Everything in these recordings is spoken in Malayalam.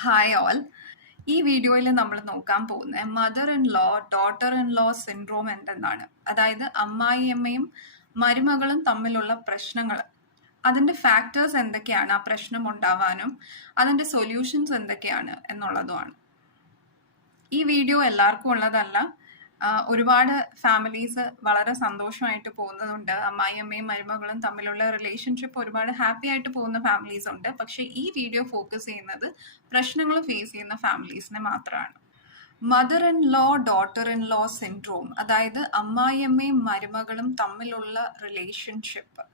ഹായ് ഓൾ ഈ വീഡിയോയിൽ നമ്മൾ നോക്കാൻ പോകുന്നത് mother in law daughter in law syndrome എന്തെന്നാണ്. അതായത് അമ്മായിയമ്മയും മരുമകളും തമ്മിലുള്ള പ്രശ്നങ്ങൾ അതിന്റെ ഫാക്ടേഴ്സ് എന്തൊക്കെയാണ്? ആ പ്രശ്നം ഉണ്ടാവാനും അതിന്റെ സൊല്യൂഷൻസ് എന്തൊക്കെയാണ് എന്നുള്ളതുമാണ്. ഈ വീഡിയോ എല്ലാവർക്കും ഉള്ളതല്ല. ഒരുപാട് ഫാമിലീസ് വളരെ സന്തോഷമായിട്ട് പോകുന്നതുണ്ട് അമ്മായിയമ്മയും മരുമകളും തമ്മിലുള്ള റിലേഷൻഷിപ്പ് ഒരുപാട് ഹാപ്പി ആയിട്ട് പോകുന്ന ഫാമിലീസ് ഉണ്ട്. പക്ഷെ ഈ വീഡിയോ ഫോക്കസ് ചെയ്യുന്നത് പ്രശ്നങ്ങൾ ഫേസ് ചെയ്യുന്ന ഫാമിലീസിനെ മാത്രമാണ്. Mother in law daughter in law syndrome അതായത് അമ്മായിയമ്മയും മരുമകളും തമ്മിലുള്ള റിലേഷൻഷിപ്പ്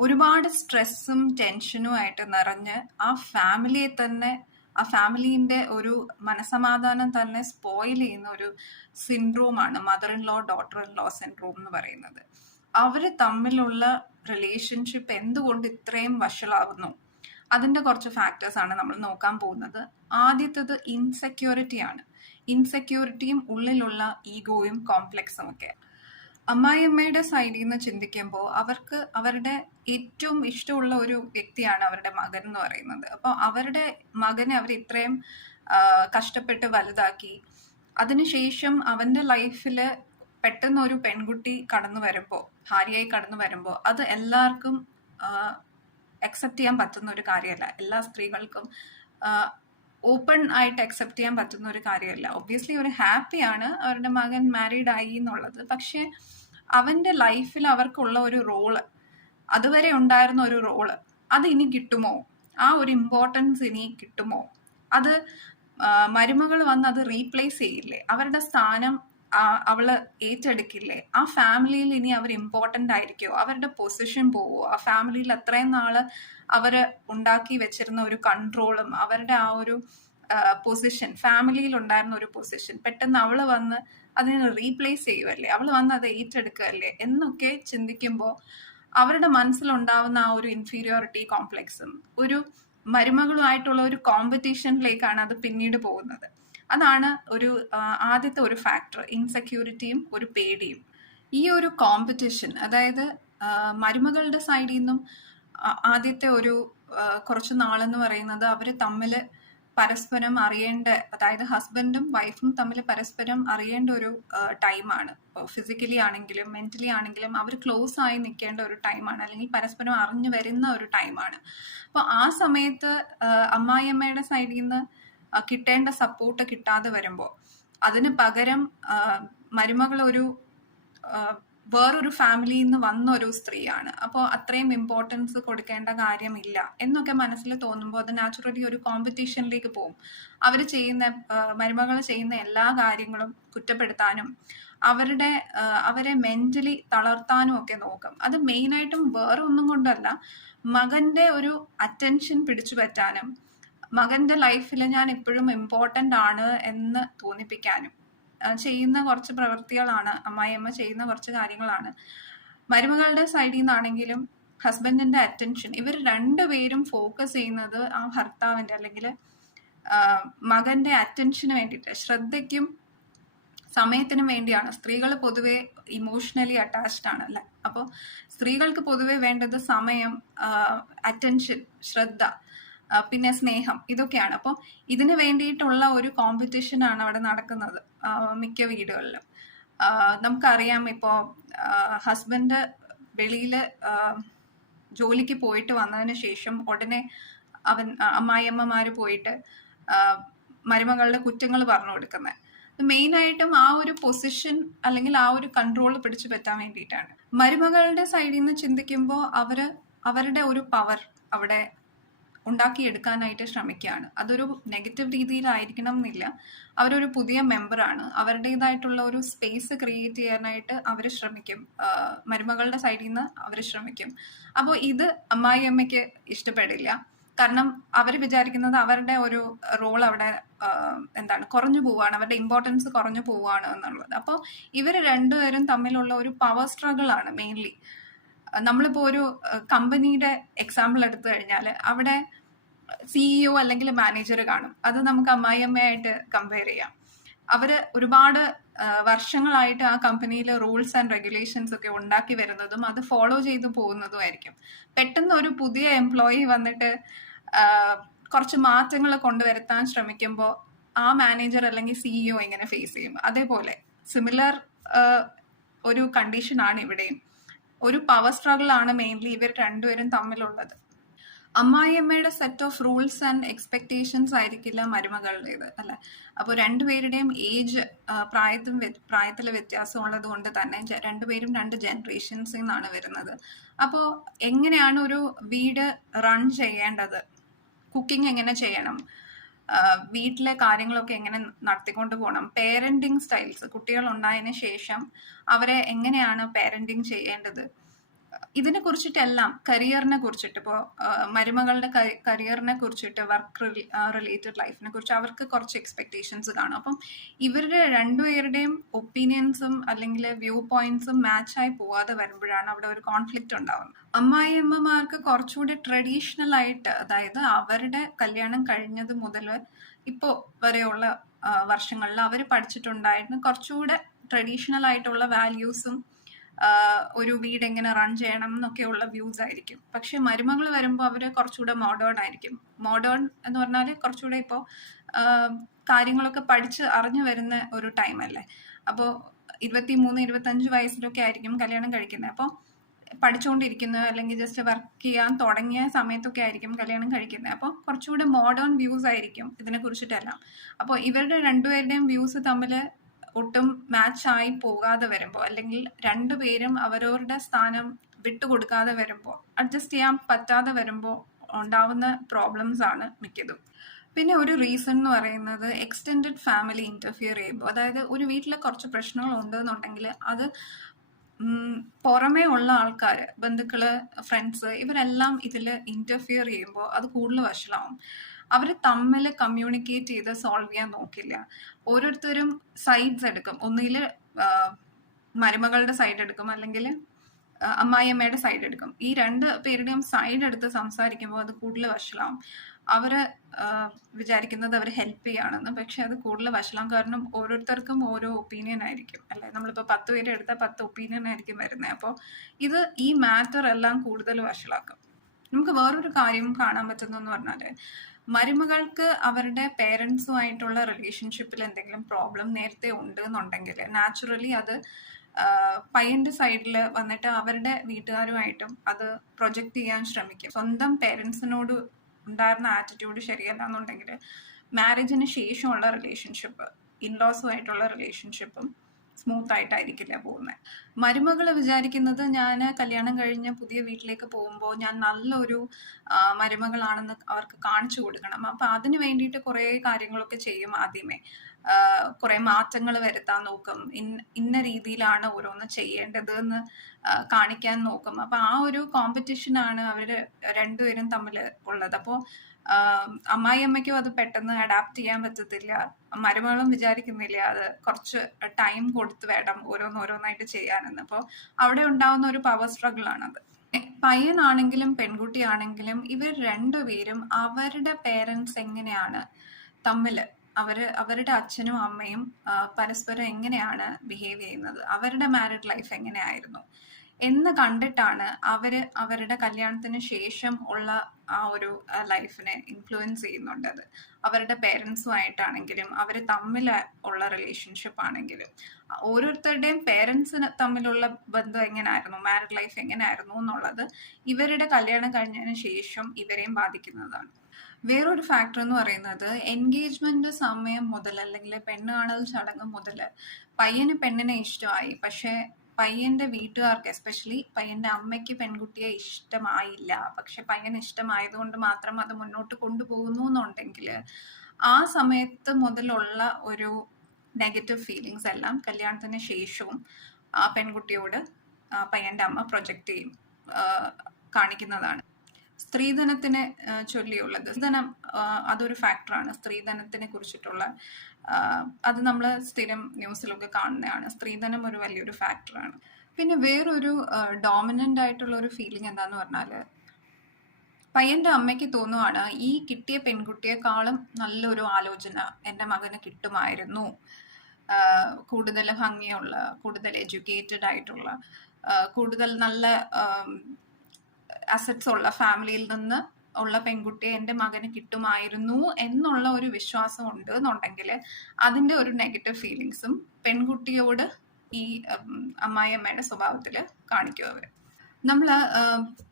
ഒരുപാട് സ്ട്രെസ്സും ടെൻഷനും ആയിട്ട് നിറഞ്ഞ് ആ ഫാമിലിയെ തന്നെ ആ ഫാമിലീന്റെ ഒരു മനസമാധാനം തന്നെ സ്പോയിൽ ചെയ്യുന്ന ഒരു സിൻഡ്രോമാണ് mother in law daughter in law syndrome എന്ന് പറയുന്നത്. അവർ തമ്മിലുള്ള റിലേഷൻഷിപ്പ് എന്തുകൊണ്ട് ഇത്രയും വഷളാവുന്നു? അതിന്റെ കുറച്ച് ഫാക്ടേഴ്സ് ആണ് നമ്മൾ നോക്കാൻ പോകുന്നത്. ആദ്യത്തേത് ഇൻസെക്യൂരിറ്റി ആണ്. ഇൻസെക്യൂരിറ്റിയും ഉള്ളിലുള്ള ഈഗോയും കോംപ്ലക്സും ഒക്കെ. അമ്മായിയമ്മയുടെ സൈഡിൽ നിന്ന് ചിന്തിക്കുമ്പോൾ അവർക്ക് അവരുടെ ഏറ്റവും ഇഷ്ടമുള്ള ഒരു വ്യക്തിയാണ് അവരുടെ മകൻ എന്ന് പറയുന്നത്. അപ്പോൾ അവരുടെ മകനെ അവർ ഇത്രയും കഷ്ടപ്പെട്ട് വലുതാക്കി. അതിനുശേഷം അവന്റെ ലൈഫിൽ പെട്ടെന്ന് ഒരു പെൺകുട്ടി കടന്നു വരുമ്പോൾ ഭാര്യയായി കടന്നു വരുമ്പോൾ അത് എല്ലാവർക്കും അക്സെപ്റ്റ് ചെയ്യാൻ പറ്റുന്ന ഒരു കാര്യമല്ല. എല്ലാ സ്ത്രീകൾക്കും ഓപ്പൺ ആയിട്ട് അക്സെപ്റ്റ് ചെയ്യാൻ പറ്റുന്ന ഒരു കാര്യമല്ല. ഒബ്വിയസ്ലി അവർ ഹാപ്പിയാണ് അവരുടെ മകൻ മാരീഡ് ആയി എന്നുള്ളത്. പക്ഷെ അവന്റെ ലൈഫിൽ അവർക്കുള്ള ഒരു റോൾ അതുവരെ ഉണ്ടായിരുന്ന ഒരു റോൾ അത് ഇനി കിട്ടുമോ? ആ ഒരു ഇമ്പോർട്ടൻസ് ഇനി കിട്ടുമോ? അത് മരുമകൾ വന്ന് അത് റീപ്ലേസ് ചെയ്യില്ലേ? അവരുടെ സ്ഥാനം അവൾ ഏറ്റെടുക്കില്ലേ? ആ ഫാമിലിയിൽ ഇനി അവർ ഇമ്പോർട്ടന്റ് ആയിരിക്കുമോ അവരുടെ പൊസിഷൻ പോവോ? ആ ഫാമിലിയിൽ അത്രയും നാൾ അവർ ഉണ്ടാക്കി വെച്ചിരുന്ന ഒരു കൺട്രോളും അവരുടെ ആ ഒരു പൊസിഷൻ ഫാമിലിയിൽ ഉണ്ടായിരുന്ന ഒരു പൊസിഷൻ പെട്ടെന്ന് അവൾ വന്ന് അതിനെ റീപ്ലേസ് ചെയ്യുമല്ലേ അവൾ വന്ന് അത് ഏറ്റെടുക്കുകയല്ലേ? എന്നൊക്കെ ചിന്തിക്കുമ്പോൾ അവരുടെ മനസ്സിലുണ്ടാവുന്ന ആ ഒരു ഇൻഫീരിയോറിറ്റി കോംപ്ലക്സും ഒരു മരുമകളുമായിട്ടുള്ള ഒരു കോമ്പറ്റീഷനിലേക്കാണ് അത് പിന്നീട് പോകുന്നത്. അതാണ് ഒരു ആദ്യത്തെ ഒരു ഫാക്ടർ ഇൻസെക്യൂരിറ്റിയും ഒരു പേടിയും. ഈ ഒരു കോമ്പറ്റീഷൻ അതായത് മരുമകളുടെ സൈഡിൽ നിന്നും ആദ്യത്തെ ഒരു കുറച്ച് നാളെന്ന് പറയുന്നത് അവർ തമ്മിൽ പരസ്പരം അറിയേണ്ട അതായത് ഹസ്ബൻഡും വൈഫും തമ്മിൽ പരസ്പരം അറിയേണ്ട ഒരു ടൈമാണ് ഇപ്പോൾ ഫിസിക്കലി ആണെങ്കിലും മെന്റലി ആണെങ്കിലും അവർ ക്ലോസ് ആയി നിൽക്കേണ്ട ഒരു ടൈമാണ് അല്ലെങ്കിൽ പരസ്പരം അറിഞ്ഞു വരുന്ന ഒരു ടൈമാണ് അപ്പോൾ ആ സമയത്ത് അമ്മായിയമ്മയുടെ സൈഡിൽ നിന്ന് കിട്ടേണ്ട സപ്പോർട്ട് കിട്ടാതെ വരുമ്പോൾ അതിന് പകരം മരുമകൾ ഒരു വേറൊരു ഫാമിലിയിൽ നിന്ന് വന്ന ഒരു സ്ത്രീയാണ്. അപ്പോൾ അത്രയും ഇമ്പോർട്ടൻസ് കൊടുക്കേണ്ട കാര്യമില്ല എന്നൊക്കെ മനസ്സിൽ തോന്നുമ്പോൾ അത് നാച്ചുറലി ഒരു കോമ്പറ്റീഷനിലേക്ക് പോകും അവർ ചെയ്യുന്ന മരുമകൾ ചെയ്യുന്ന എല്ലാ കാര്യങ്ങളും കുറ്റപ്പെടുത്താനും അവരുടെ അവരെ മെന്റലി തളർത്താനും ഒക്കെ നോക്കും. അത് മെയിനായിട്ടും വേറെ ഒന്നും കൊണ്ടല്ല മകന്റെ ഒരു അറ്റൻഷൻ പിടിച്ചു പറ്റാനും മകന്റെ ലൈഫിൽ ഞാൻ എപ്പോഴും ഇമ്പോർട്ടന്റ് ആണ് എന്ന് തോന്നിപ്പിക്കാനും ചെയ്യുന്ന കുറച്ച് പ്രവൃത്തികളാണ് അമ്മായിയമ്മ ചെയ്യുന്ന കുറച്ച് കാര്യങ്ങളാണ്. മരുമകളുടെ സൈഡിൽ നിന്നാണെങ്കിലും ഹസ്ബൻഡിന്റെ അറ്റൻഷൻ ഇവർ രണ്ടുപേരും ഫോക്കസ് ചെയ്യുന്നത് ആ ഭർത്താവിന്റെ അല്ലെങ്കിൽ മകന്റെ അറ്റൻഷന് വേണ്ടിയിട്ട് ശ്രദ്ധയ്ക്കും സമയത്തിനും വേണ്ടിയാണ്. സ്ത്രീകൾ പൊതുവെ ഇമോഷണലി അറ്റാച്ച്ഡ് ആണ് അല്ലെ? അപ്പോൾ സ്ത്രീകൾക്ക് പൊതുവെ വേണ്ടത് സമയം അറ്റൻഷൻ ശ്രദ്ധ. പിന്നെ സ്നേഹം ഇതൊക്കെയാണ്. അപ്പോൾ ഇതിന് വേണ്ടിയിട്ടുള്ള ഒരു കോമ്പറ്റീഷൻ ആണ് അവിടെ നടക്കുന്നത് മിക്ക വീടുകളിലും. നമുക്കറിയാം ഇപ്പോ ഹസ്ബൻഡ് വെളിയിൽ ജോലിക്ക് പോയിട്ട് വന്നതിന് ശേഷം ഉടനെ അവൻ അമ്മായിയമ്മമാര് പോയിട്ട് മരുമകളുടെ കുറ്റങ്ങൾ പറഞ്ഞു കൊടുക്കുന്നത്. മെയിനായിട്ടും ആ ഒരു പൊസിഷൻ അല്ലെങ്കിൽ ആ ഒരു കൺട്രോൾ പിടിച്ചു പറ്റാൻ വേണ്ടിയിട്ടാണ്. മരുമകളുടെ സൈഡിൽ നിന്ന് ചിന്തിക്കുമ്പോൾ അവർ അവരുടെ ഒരു പവർ അവിടെ ഉണ്ടാക്കിയെടുക്കാനായിട്ട് ശ്രമിക്കുകയാണ്. അതൊരു നെഗറ്റീവ് രീതിയിലായിരിക്കണം എന്നില്ല അവരൊരു പുതിയ മെമ്പറാണ് അവരുടേതായിട്ടുള്ള ഒരു സ്പേസ് ക്രിയേറ്റ് ചെയ്യാനായിട്ട് അവർ ശ്രമിക്കും. മരുമകളുടെ സൈഡിൽ നിന്ന് അവർ ശ്രമിക്കും. അപ്പോൾ ഇത് അമ്മായി അമ്മയ്ക്ക് ഇഷ്ടപ്പെടില്ല. കാരണം അവർ വിചാരിക്കുന്നത് അവരുടെ ഒരു റോൾ അവിടെ എന്താണ് കുറഞ്ഞു പോവാണ് അവരുടെ ഇമ്പോർട്ടൻസ് കുറഞ്ഞു പോവാണ് എന്നുള്ളത്. അപ്പോൾ ഇവർ രണ്ടുപേരും തമ്മിലുള്ള ഒരു പവർ സ്ട്രഗിൾ ആണ് മെയിൻലി നമ്മളിപ്പോൾ ഒരു കമ്പനിയുടെ എക്സാമ്പിൾ എടുത്തു കഴിഞ്ഞാൽ അവിടെ സിഇഒ അല്ലെങ്കിൽ മാനേജർ കാണും. അത് നമുക്ക് അമ്മായിയമ്മയായിട്ട് കമ്പയർ ചെയ്യാം. അവർ ഒരുപാട് വർഷങ്ങളായിട്ട് ആ കമ്പനിയിൽ റൂൾസ് ആൻഡ് റെഗുലേഷൻസ് ഒക്കെ ഉണ്ടാക്കി വരുന്നതും അത് ഫോളോ ചെയ്തു പോകുന്നതുമായിരിക്കും പെട്ടെന്ന് ഒരു പുതിയ എംപ്ലോയി വന്നിട്ട് കുറച്ച് മാറ്റങ്ങൾ കൊണ്ടുവരുത്താൻ ശ്രമിക്കുമ്പോൾ ആ മാനേജർ അല്ലെങ്കിൽ സിഇഒ ഇങ്ങനെ ഫേസ് ചെയ്യും. അതേപോലെ സിമിലർ ഒരു കണ്ടീഷൻ ആണ് ഇവിടെയും. ഒരു പവർ സ്ട്രഗിൾ ആണ് മെയിൻലി ഇവർ രണ്ടുപേരും തമ്മിലുള്ളത്. അമ്മായിയമ്മയുടെ set of rules and expectations ആയിരിക്കില്ല മരുമകളുടേത് അല്ലെ? അപ്പോൾ രണ്ടുപേരുടെയും ഏജ് പ്രായത്തും പ്രായത്തിലെ വ്യത്യാസം ഉള്ളത് കൊണ്ട് തന്നെ രണ്ടുപേരും രണ്ട് ജനറേഷൻസിൽ നിന്നാണ് വരുന്നത്. അപ്പോൾ എങ്ങനെയാണ് ഒരു വീട് റൺ ചെയ്യേണ്ടത്? കുക്കിംഗ് എങ്ങനെ ചെയ്യണം? വീട്ടിലെ കാര്യങ്ങളൊക്കെ എങ്ങനെ നടത്തിക്കൊണ്ട് പോകണം പേരന്റിങ് സ്റ്റൈൽസ് കുട്ടികൾ ഉണ്ടായതിനു ശേഷം അവരെ എങ്ങനെയാണ് പേരന്റിങ് ചെയ്യേണ്ടത്? ഇതിനെ കുറിച്ചിട്ടെല്ലാം കരിയറിനെ കുറിച്ചിട്ട് ഇപ്പോൾ മരുമകളുടെ കരിയറിനെ കുറിച്ചിട്ട് വർക്ക് റിലേറ്റഡ് ലൈഫിനെ കുറിച്ച് അവർക്ക് കുറച്ച് എക്സ്പെക്ടേഷൻസ് കാണും. അപ്പം ഇവരുടെ രണ്ടുപേരുടെയും ഒപ്പീനിയൻസും അല്ലെങ്കിൽ വ്യൂ പോയിന്റ്സും മാച്ചായി പോവാതെ വരുമ്പോഴാണ് അവിടെ ഒരു കോൺഫ്ലിക്റ്റ് ഉണ്ടാവുന്നത്. അമ്മായിയമ്മമാർക്ക് കുറച്ചുകൂടി ട്രഡീഷണൽ ആയിട്ട് അതായത് അവരുടെ കല്യാണം കഴിഞ്ഞത് മുതൽ ഇപ്പോൾ വരെയുള്ള വർഷങ്ങളിൽ അവർ പഠിച്ചിട്ടുണ്ടായിരുന്ന കുറച്ചുകൂടെ ട്രഡീഷണൽ ആയിട്ടുള്ള വാല്യൂസും ഒരു വീട് എങ്ങനെ റൺ ചെയ്യണം എന്നൊക്കെയുള്ള വ്യൂസ് ആയിരിക്കും. പക്ഷെ മരുമകൾ വരുമ്പോൾ അവർ കുറച്ചുകൂടെ മോഡേൺ ആയിരിക്കും. മോഡേൺ എന്ന് പറഞ്ഞാൽ കുറച്ചുകൂടെ ഇപ്പോ കാര്യങ്ങളൊക്കെ പഠിച്ച് അറിഞ്ഞു വരുന്ന ഒരു ടൈം അല്ലേ? അപ്പോൾ ഇരുപത്തി മൂന്ന് ഇരുപത്തഞ്ച് വയസ്സിലൊക്കെ ആയിരിക്കും കല്യാണം കഴിക്കുന്നത് അപ്പോൾ പഠിച്ചുകൊണ്ടിരിക്കുന്ന അല്ലെങ്കിൽ ജസ്റ്റ് വർക്ക് ചെയ്യാൻ തുടങ്ങിയ സമയത്തൊക്കെ ആയിരിക്കും കല്യാണം കഴിക്കുന്നത് അപ്പോൾ കുറച്ചുകൂടെ മോഡേൺ വ്യൂസ് ആയിരിക്കും ഇതിനെ കുറിച്ചിട്ടെല്ലാം. അപ്പോൾ ഇവരുടെ രണ്ടുപേരുടെയും വ്യൂസ് തമ്മിൽ ഒട്ടും മാച്ചായി പോകാതെ വരുമ്പോൾ അല്ലെങ്കിൽ രണ്ടുപേരും അവരവരുടെ സ്ഥാനം വിട്ടുകൊടുക്കാതെ വരുമ്പോൾ അഡ്ജസ്റ്റ് ചെയ്യാൻ പറ്റാതെ വരുമ്പോൾ ഉണ്ടാവുന്ന പ്രോബ്ലംസ് ആണ് മിക്കതും. പിന്നെ ഒരു റീസൺ എന്ന് പറയുന്നത് എക്സ്റ്റെൻഡഡ് ഫാമിലി ഇന്റർഫിയർ ചെയ്യുമ്പോൾ അതായത് ഒരു വീട്ടിലെ കുറച്ച് പ്രശ്നങ്ങൾ ഉണ്ടെന്നുണ്ടെങ്കിൽ അത് പുറമേ ഉള്ള ആൾക്കാർ ബന്ധുക്കൾ ഫ്രണ്ട്സ് ഇവരെല്ലാം ഇതിൽ ഇന്റർഫിയർ ചെയ്യുമ്പോൾ അത് കൂടുതൽ വഷളാവും. അവർ തമ്മിൽ കമ്മ്യൂണിക്കേറ്റ് ചെയ്ത് സോൾവ് ചെയ്യാൻ നോക്കില്ല. ഓരോരുത്തരും സൈഡ്സ് എടുക്കും. ഒന്നുകിൽ മരുമകളുടെ സൈഡ് എടുക്കും. അല്ലെങ്കിൽ അമ്മായിയമ്മയുടെ സൈഡ് എടുക്കും. ഈ രണ്ട് പേരുടെയും സൈഡ് എടുത്ത് സംസാരിക്കുമ്പോൾ അത് കൂടുതൽ വഷളാവും. അവർ വിചാരിക്കുന്നത് അവർ ഹെൽപ്പ് ചെയ്യാണെന്ന് പക്ഷെ അത് കൂടുതൽ വഷളാം കാരണം ഓരോരുത്തർക്കും ഓരോ ഒപ്പീനിയൻ ആയിരിക്കും. അല്ലെ? നമ്മളിപ്പോൾ പത്ത് പേര് എടുത്താൽ പത്ത് ഒപ്പീനിയൻ ആയിരിക്കും വരുന്നത് അപ്പോൾ ഇത് ഈ മാറ്റർ എല്ലാം കൂടുതൽ വഷളാക്കും. നമുക്ക് വേറൊരു കാര്യം കാണാൻ പറ്റുന്നെന്ന് പറഞ്ഞാൽ മരുമകൾക്ക് അവരുടെ പേരൻസുമായിട്ടുള്ള റിലേഷൻഷിപ്പിൽ എന്തെങ്കിലും പ്രോബ്ലം നേരത്തെ ഉണ്ട് എന്നുണ്ടെങ്കിൽ നാച്ചുറലി അത് പയ്യന്റെ സൈഡിൽ വന്നിട്ട് അവരുടെ വീട്ടുകാരുമായിട്ടും അത് പ്രൊജക്റ്റ് ചെയ്യാൻ ശ്രമിക്കും. സ്വന്തം പേരൻസിനോട് ഉണ്ടായിരുന്ന ആറ്റിറ്റ്യൂഡ് ശരിയല്ല എന്നുണ്ടെങ്കിൽ മാരേജിന് ശേഷമുള്ള റിലേഷൻഷിപ്പ് ഇൻലോസുമായിട്ടുള്ള റിലേഷൻഷിപ്പും സ്മൂത്ത് ആയിട്ടായിരിക്കില്ല പോകുന്നത് മരുമകൾ വിചാരിക്കുന്നത് ഞാൻ കല്യാണം കഴിഞ്ഞ് പുതിയ വീട്ടിലേക്ക് പോകുമ്പോൾ ഞാൻ നല്ലൊരു മരുമകളാണെന്ന് അവർക്ക് കാണിച്ചു കൊടുക്കണം. അപ്പൊ അതിന് വേണ്ടിയിട്ട് കുറേ കാര്യങ്ങളൊക്കെ ചെയ്യും ആദ്യമേ. കുറെ മാറ്റങ്ങൾ വരുത്താൻ നോക്കും. ഇന്ന രീതിയിലാണ് ഓരോന്ന് ചെയ്യേണ്ടത് എന്ന് കാണിക്കാൻ നോക്കും. അപ്പൊ ആ ഒരു കോമ്പറ്റീഷൻ ആണ് അവർ രണ്ടുപേരും തമ്മിൽ ഉള്ളത്. അപ്പോൾ അമ്മായിയമ്മയ്ക്കും അത് പെട്ടെന്ന് അഡാപ്റ്റ് ചെയ്യാൻ പറ്റത്തില്ല. മരുമകളും വിചാരിക്കുന്നില്ല അത് കുറച്ച് ടൈം കൊടുത്ത് വേണം ഓരോന്നോരോന്നായിട്ട് ചെയ്യാനെന്ന്. അപ്പോൾ അവിടെ ഉണ്ടാവുന്ന ഒരു പവർ സ്ട്രഗിൾ ആണത്. പയ്യനാണെങ്കിലും പെൺകുട്ടിയാണെങ്കിലും ഇവർ രണ്ടുപേരും അവരുടെ പേരൻസ് എങ്ങനെയാണ് തമ്മിൽ അവർ അവരുടെ അച്ഛനും അമ്മയും പരസ്പരം എങ്ങനെയാണ് ബിഹേവ് ചെയ്യുന്നത്? അവരുടെ മാരിഡ് ലൈഫ് എങ്ങനെയായിരുന്നു? എന്ന് കണ്ടിട്ടാണ് അവർ അവരുടെ കല്യാണത്തിന് ശേഷം ഉള്ള ആ ഒരു ലൈഫിനെ ഇൻഫ്ലുവൻസ് ചെയ്യുന്നുണ്ടത് അവരുടെ പേരൻസുമായിട്ടാണെങ്കിലും അവർ തമ്മിൽ ഉള്ള റിലേഷൻഷിപ്പ് ആണെങ്കിലും. ഓരോരുത്തരുടെയും പേരൻസിന് തമ്മിലുള്ള ബന്ധം എങ്ങനെയായിരുന്നു മാരിഡ് ലൈഫ് എങ്ങനെയായിരുന്നു എന്നുള്ളത് ഇവരുടെ കല്യാണം കഴിഞ്ഞതിന് ശേഷം ഇവരെയും ബാധിക്കുന്നതാണ്. വേറൊരു ഫാക്ടർ എന്ന് പറയുന്നത് എൻഗേജ്മെന്റ് സമയം മുതൽ അല്ലെങ്കിൽ പെണ്ണ് കാണൽ ചടങ്ങ് മുതൽ പയ്യന് പെണ്ണിനെ ഇഷ്ടമായി. പക്ഷെ പയ്യന്റെ വീട്ടുകാർക്ക് എസ്പെഷ്യലി പയ്യന്റെ അമ്മയ്ക്ക് പെൺകുട്ടിയെ ഇഷ്ടമായില്ല. പക്ഷെ പയ്യന് ഇഷ്ടമായതുകൊണ്ട് മാത്രം അത് മുന്നോട്ട് കൊണ്ടുപോകുന്നു എന്നുണ്ടെങ്കിൽ ആ സമയത്ത് മുതലുള്ള ഒരു നെഗറ്റീവ് ഫീലിങ്സ് എല്ലാം കല്യാണത്തിന് ശേഷവും ആ പെൺകുട്ടിയോട് പയ്യന്റെ അമ്മ പ്രൊജക്റ്റ് ചെയ്യും കാണിക്കുന്നതാണ്. സ്ത്രീധനത്തിനെ ചൊല്ലിയുള്ളത്. സ്ത്രീധനം അതൊരു ഫാക്ടറാണ് സ്ത്രീധനത്തിനെ കുറിച്ചിട്ടുള്ള അത് നമ്മൾ സ്ഥിരം ന്യൂസിലൊക്കെ കാണുന്നതാണ്. സ്ത്രീധനം ഒരു വലിയൊരു ഫാക്ടറാണ് പിന്നെ വേറൊരു ഡോമിനന്റ് ആയിട്ടുള്ള ഒരു ഫീലിംഗ് എന്താന്ന് പറഞ്ഞാൽ പയ്യന്റെ അമ്മയ്ക്ക് തോന്നുവാണ് ഈ കിട്ടിയ പെൺകുട്ടിയെക്കാളും നല്ലൊരു ആലോചന എന്റെ മകന് കിട്ടുമായിരുന്നു. കൂടുതൽ ഭംഗിയുള്ള കൂടുതൽ എഡ്യൂക്കേറ്റഡ് ആയിട്ടുള്ള കൂടുതൽ നല്ല അസറ്റ്സ് ഉള്ള ഫാമിലിയിൽ നിന്ന് ഉള്ള പെൺകുട്ടിയെ എന്റെ മകന് കിട്ടുമായിരുന്നു എന്നുള്ള ഒരു വിശ്വാസം ഉണ്ട് എന്നുണ്ടെങ്കിൽ അതിന്റെ ഒരു നെഗറ്റീവ് ഫീലിങ്സും പെൺകുട്ടിയോട് ഈ അമ്മായിയമ്മയുടെ സ്വഭാവത്തിൽ കാണിക്കും അവർ നമ്മൾ